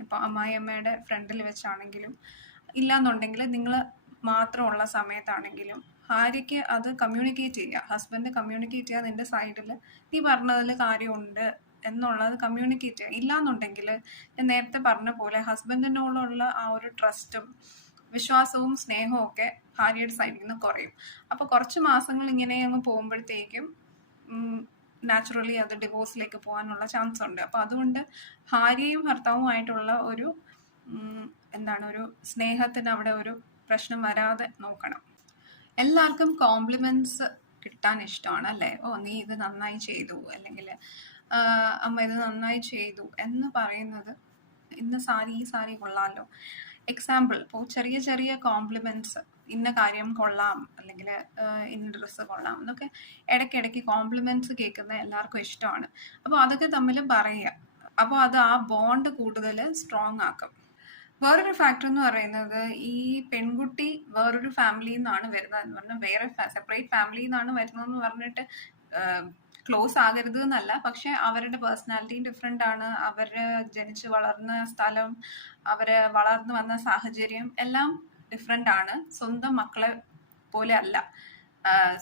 ഇപ്പോൾ അമ്മായിയമ്മയുടെ ഫ്രണ്ടിൽ വെച്ചാണെങ്കിലും ഇല്ല എന്നുണ്ടെങ്കിൽ നിങ്ങൾ മാത്രമുള്ള സമയത്താണെങ്കിലും ഭാര്യയ്ക്ക് അത് കമ്മ്യൂണിക്കേറ്റ് ചെയ്യുക ഹസ്ബൻഡ് കമ്മ്യൂണിക്കേറ്റ് ചെയ്യുക നിന്റെ സൈഡിൽ നീ പറഞ്ഞതിൽ കാര്യമുണ്ട് എന്നുള്ളത് കമ്മ്യൂണിക്കേറ്റ് ചെയ്യുക ഇല്ലാന്നുണ്ടെങ്കിൽ ഞാൻ നേരത്തെ പറഞ്ഞ പോലെ ഹസ്ബൻഡിനോടുള്ള ആ ഒരു ട്രസ്റ്റും വിശ്വാസവും സ്നേഹവും ഒക്കെ ഭാര്യയുടെ സൈഡിൽ നിന്ന് കുറയും. അപ്പോൾ കുറച്ച് മാസങ്ങൾ ഇങ്ങനെ അങ്ങ് പോകുമ്പോഴത്തേക്കും നാച്ചുറലി അത് ഡിവോഴ്സിലേക്ക് പോകാനുള്ള ചാൻസ് ഉണ്ട്. അപ്പോൾ അതുകൊണ്ട് ഭാര്യയും ഭർത്താവുമായിട്ടുള്ള ഒരു എന്താണ് ഒരു സ്നേഹത്തിന് അവിടെ ഒരു പ്രശ്നം വരാതെ നോക്കണം. എല്ലാവർക്കും കോംപ്ലിമെന്റ്സ് കിട്ടാൻ ഇഷ്ടമാണ് അല്ലേ? ഓ നീ ഇത് നന്നായി ചെയ്തു അല്ലെങ്കിൽ അമ്മ ഇത് നന്നായി ചെയ്തു എന്ന് പറയുന്നത് ഇന്ന് സാരി ഈ സാരി കൊള്ളാമല്ലോ എക്സാമ്പിൾ ഇപ്പോൾ ചെറിയ ചെറിയ കോംപ്ലിമെന്റ്സ് ഇന്ന കാര്യം കൊള്ളാം അല്ലെങ്കിൽ ഇന്ന ഡ്രസ്സ് കൊള്ളാം എന്നൊക്കെ ഇടയ്ക്കിടയ്ക്ക് കോംപ്ലിമെന്റ്സ് കേൾക്കുന്ന എല്ലാവർക്കും ഇഷ്ടമാണ്. അപ്പോൾ അതൊക്കെ തമ്മിൽ പറയുക. അപ്പോൾ അത് ആ ബോണ്ട് കൂടുതൽ സ്ട്രോങ് ആക്കും. വേറൊരു ഫാക്ടർ എന്ന് പറയുന്നത് ഈ പെൺകുട്ടി വേറൊരു ഫാമിലിയിൽ നിന്നാണ് വരുന്നത്. എന്ന് പറഞ്ഞാൽ വേറെ സെപ്പറേറ്റ് ഫാമിലിയിൽ നിന്നാണ് വരുന്നതെന്ന് പറഞ്ഞിട്ട് ക്ലോസ് ആകരുത് എന്നല്ല. പക്ഷെ അവരുടെ പേഴ്സണാലിറ്റി ഡിഫറെന്റ് ആണ്. അവർ ജനിച്ച് വളർന്ന സ്ഥലം അവർ വളർന്നു വന്ന സാഹചര്യം എല്ലാം ഡിഫറെന്റ് ആണ്. സ്വന്തം മക്കളെ പോലെ അല്ല.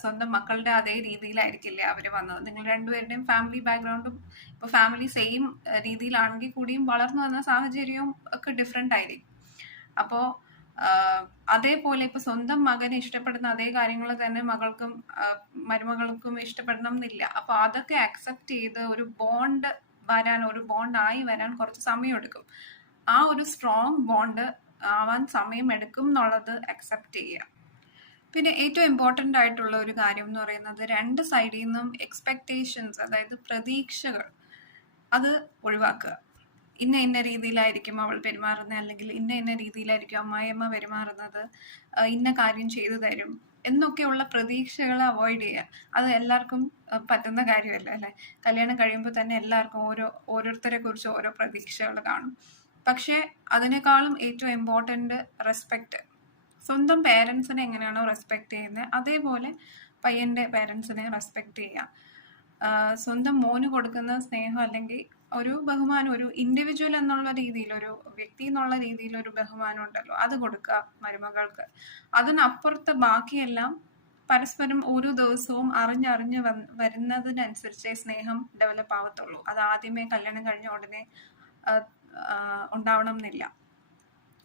സ്വന്തം മക്കളുടെ അതേ രീതിയിലായിരിക്കില്ല അവർ വന്നത്? നിങ്ങൾ രണ്ടുപേരുടെയും ഫാമിലി ബാക്ക്ഗ്രൗണ്ടും ഇപ്പോൾ ഫാമിലി സെയിം രീതിയിലാണെങ്കിൽ കൂടിയും വളർന്നു വന്ന സാഹചര്യവും ഒക്കെ ഡിഫറെന്റ് ആയിരിക്കും. അപ്പോ അതേപോലെ ഇപ്പൊ സ്വന്തം മകൻ ഇഷ്ടപ്പെടുന്ന അതേ കാര്യങ്ങൾ തന്നെ മകൾക്കും മരുമകൾക്കും ഇഷ്ടപ്പെടണം എന്നില്ല. അപ്പൊ അതൊക്കെ അക്സെപ്റ്റ് ചെയ്ത് ഒരു ബോണ്ട് വരാൻ ഒരു ബോണ്ട് ആയി വരാൻ കുറച്ച് സമയം എടുക്കും. ആ ഒരു സ്ട്രോങ് ബോണ്ട് ആവാൻ സമയം എടുക്കും എന്നുള്ളത് അക്സെപ്റ്റ് ചെയ്യുക. പിന്നെ ഏറ്റവും ഇമ്പോർട്ടന്റ് ആയിട്ടുള്ള ഒരു കാര്യം എന്ന് പറയുന്നത് രണ്ട് സൈഡിൽ നിന്നും എക്സ്പെക്റ്റേഷൻസ് അതായത് പ്രതീക്ഷകൾ അത് ഒഴിവാക്കുക. ഇന്ന ഇന്ന രീതിയിലായിരിക്കും അവൾ പെരുമാറുന്നത് അല്ലെങ്കിൽ ഇന്ന ഇന്ന രീതിയിലായിരിക്കും അമ്മായിയമ്മ പെരുമാറുന്നത് ഇന്ന കാര്യം ചെയ്തു തരും എന്നൊക്കെയുള്ള പ്രതീക്ഷകൾ അവോയ്ഡ് ചെയ്യുക. അത് എല്ലാവർക്കും പറ്റുന്ന കാര്യമല്ല അല്ലേ? കല്യാണം കഴിയുമ്പോൾ തന്നെ എല്ലാവർക്കും ഓരോ ഓരോരുത്തരെ കുറിച്ച് ഓരോ പ്രതീക്ഷകൾ കാണും. പക്ഷേ അതിനേക്കാളും ഏറ്റവും ഇമ്പോർട്ടന്റ് റെസ്പെക്റ്റ് സ്വന്തം പേരൻസിനെ എങ്ങനെയാണോ റെസ്പെക്ട് ചെയ്യുന്നത് അതേപോലെ പയ്യന്റെ പേരൻസിനെ റെസ്പെക്ട് ചെയ്യുക. സ്വന്തം മോന് കൊടുക്കുന്ന സ്നേഹം അല്ലെങ്കിൽ ഒരു ബഹുമാനം ഒരു ഇൻഡിവിജ്വൽ എന്നുള്ള രീതിയിൽ ഒരു വ്യക്തി എന്നുള്ള രീതിയിൽ ഒരു ബഹുമാനം ഉണ്ടല്ലോ അത് കൊടുക്കുക മരുമകൾക്ക്. അതിനപ്പുറത്ത് ബാക്കിയെല്ലാം പരസ്പരം ഓരോ ദിവസവും അറിഞ്ഞറിഞ്ഞ് വന്ന് വരുന്നതിനനുസരിച്ചേ സ്നേഹം ഡെവലപ്പ് ആവത്തുള്ളൂ. അത് ആദ്യമേ കല്യാണം കഴിഞ്ഞ ഉടനെ ഉണ്ടാവണം എന്നില്ല.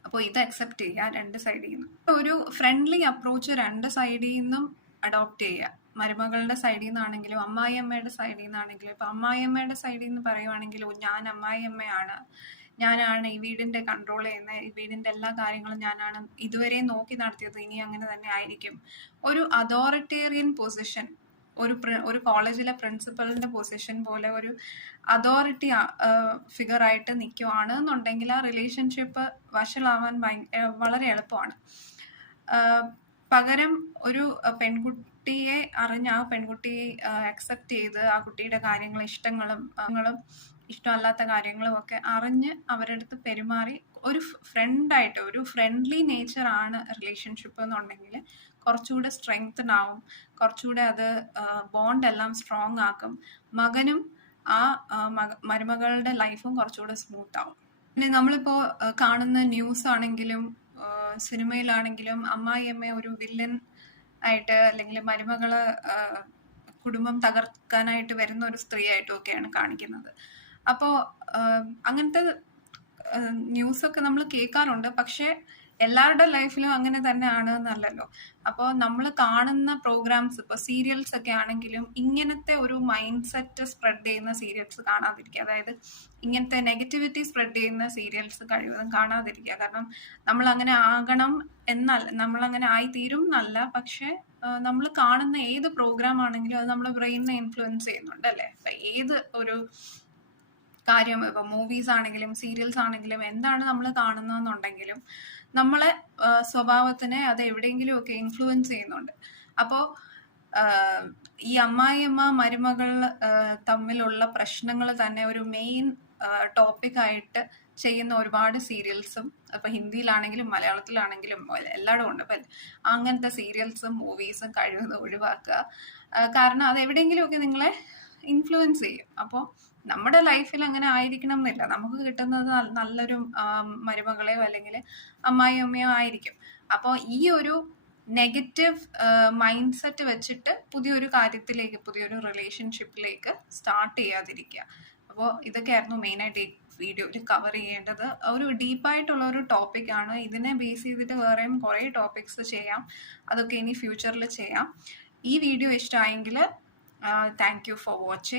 അപ്പോൾ ഇത് അക്സെപ്റ്റ് ചെയ്യുക രണ്ട് സൈഡിൽ നിന്ന്. ഒരു ഫ്രണ്ട്ലി അപ്രോച്ച് രണ്ട് സൈഡിൽ നിന്നും അഡോപ്റ്റ് ചെയ്യുക മരുമകളുടെ സൈഡിൽ നിന്നാണെങ്കിലും അമ്മായിയമ്മയുടെ സൈഡിൽ നിന്നാണെങ്കിലും. ഇപ്പം അമ്മായിയമ്മയുടെ സൈഡിൽ നിന്ന് പറയുവാണെങ്കിലും ഞാൻ അമ്മായിയമ്മയാണ്. ഞാനാണ് ഈ വീടിന്റെ കൺട്രോൾ ചെയ്യുന്നത് ഈ വീടിന്റെ എല്ലാ കാര്യങ്ങളും ഞാനാണ് ഇതുവരെ നോക്കി നടത്തിയത്. ഇനി അങ്ങനെ തന്നെ ആയിരിക്കും. ഒരു അതോറിറ്റേറിയൻ പൊസിഷൻ ഒരു ഒരു കോളേജിലെ പ്രിൻസിപ്പലിന്റെ പൊസിഷൻ പോലെ ഒരു അതോറിറ്റി ഫിഗർ ആയിട്ട് നിൽക്കുവാണ് എന്നുണ്ടെങ്കിൽ ആ റിലേഷൻഷിപ്പ് വഷളാവാൻ വളരെ എളുപ്പമാണ്. പകരം ഒരു പെൺകുട്ടിയെ അറിഞ്ഞ് ആ പെൺകുട്ടിയെ അക്സെപ്റ്റ് ചെയ്ത് ആ കുട്ടിയുടെ കാര്യങ്ങളും ഇഷ്ടങ്ങളും ഇഷ്ടമല്ലാത്ത കാര്യങ്ങളും ഒക്കെ അറിഞ്ഞ് അവരുടെ അടുത്ത് പെരുമാറി ഒരു ഫ്രണ്ടായിട്ട് ഒരു ഫ്രണ്ട്ലി നേച്ചർ ആണ് റിലേഷൻഷിപ്പ് എന്നുണ്ടെങ്കിൽ കുറച്ചുകൂടെ സ്ട്രെങ്തൻ ആവും. കുറച്ചുകൂടെ അത് ബോണ്ട് എല്ലാം സ്ട്രോങ് ആക്കും. മകനും ആ ആ, മക- മരുമകളുടെ ലൈഫും കുറച്ചുകൂടെ സ്മൂത്ത് ആവും. പിന്നെ നമ്മളിപ്പോ ആ, കാണുന്ന ന്യൂസ് ആണെങ്കിലും സിനിമയിലാണെങ്കിലും സിനിമയിലാണെങ്കിലും അമ്മായിയമ്മ ഒരു വില്ലൻ ആയിട്ട് അല്ലെങ്കിൽ മരുമകൾ കുടുംബം തകർക്കാനായിട്ട് വരുന്ന ഒരു സ്ത്രീ ആയിട്ടും ഒക്കെയാണ് കാണിക്കുന്നത്. അപ്പോ അങ്ങനത്തെ ന്യൂസ് ഒക്കെ നമ്മൾ കേൾക്കാറുണ്ട്. പക്ഷേ എല്ലാവരുടെ ലൈഫിലും അങ്ങനെ തന്നെയാണ് എന്നല്ലല്ലോ. അപ്പോൾ നമ്മൾ കാണുന്ന പ്രോഗ്രാംസ് ഇപ്പോൾ സീരിയൽസ് ഒക്കെ ആണെങ്കിലും ഇങ്ങനത്തെ ഒരു മൈൻഡ് സെറ്റ് സ്പ്രെഡ് ചെയ്യുന്ന സീരിയൽസ് കാണാതിരിക്കുക. അതായത് ഇങ്ങനത്തെ നെഗറ്റിവിറ്റി സ്പ്രെഡ് ചെയ്യുന്ന സീരിയൽസ് കഴിവതും കാണാതിരിക്കുക. കാരണം നമ്മൾ അങ്ങനെ ആകണം എന്നല്ല നമ്മൾ അങ്ങനെ ആയി തീരും എന്നല്ല. പക്ഷേ നമ്മൾ കാണുന്ന ഏത് പ്രോഗ്രാം ആണെങ്കിലും അത് നമ്മുടെ ബ്രെയിനിനെ ഇൻഫ്ലുവൻസ് ചെയ്യുന്നുണ്ട് അല്ലേ? ഏത് ഒരു കാര്യം ഇപ്പൊ മൂവീസ് ആണെങ്കിലും സീരിയൽസ് ആണെങ്കിലും എന്താണ് നമ്മൾ കാണുന്നതെന്നുണ്ടെങ്കിലും നമ്മളെ സ്വഭാവത്തിനെ അത് എവിടെയെങ്കിലും ഒക്കെ ഇൻഫ്ലുവൻസ് ചെയ്യുന്നുണ്ട്. അപ്പോ ഈ അമ്മായിയമ്മ മരുമകൾ തമ്മിലുള്ള പ്രശ്നങ്ങൾ തന്നെ ഒരു മെയിൻ ടോപ്പിക് ആയിട്ട് ചെയ്യുന്ന ഒരുപാട് സീരിയൽസും ഇപ്പൊ ഹിന്ദിയിലാണെങ്കിലും മലയാളത്തിലാണെങ്കിലും എല്ലായിടും ഉണ്ട്. അപ്പൊ അങ്ങനത്തെ സീരിയൽസും മൂവീസും കഴിവതും ഒഴിവാക്കുക. കാരണം അത് എവിടെയെങ്കിലുമൊക്കെ നിങ്ങളെ ഇൻഫ്ലുവൻസ് ചെയ്യും. അപ്പോൾ നമ്മുടെ ലൈഫിൽ അങ്ങനെ ആയിരിക്കണം എന്നില്ല നമുക്ക് കിട്ടുന്നത് നല്ലൊരു മരുമകളെയോ അല്ലെങ്കിൽ അമ്മായിയമ്മയോ ആയിരിക്കും. അപ്പോൾ ഈ ഒരു നെഗറ്റീവ് മൈൻഡ് സെറ്റ് വെച്ചിട്ട് പുതിയൊരു കാര്യത്തിലേക്ക് പുതിയൊരു റിലേഷൻഷിപ്പിലേക്ക് സ്റ്റാർട്ട് ചെയ്യാതിരിക്കുക. അപ്പോൾ ഇതൊക്കെയായിരുന്നു മെയിനായിട്ട് ഈ വീഡിയോയിൽ കവർ ചെയ്യേണ്ടത്. ഒരു ഡീപ്പായിട്ടുള്ള ഒരു ടോപ്പിക്കാണ് ഇതിനെ ബേസ് ചെയ്തിട്ട് വേറെയും കുറേ ടോപ്പിക്സ് ചെയ്യാം. അതൊക്കെ ഇനി ഫ്യൂച്ചറിൽ ചെയ്യാം. ഈ വീഡിയോ ഇഷ്ടമായെങ്കിൽ താങ്ക് യു ഫോർ വാച്ചിങ്.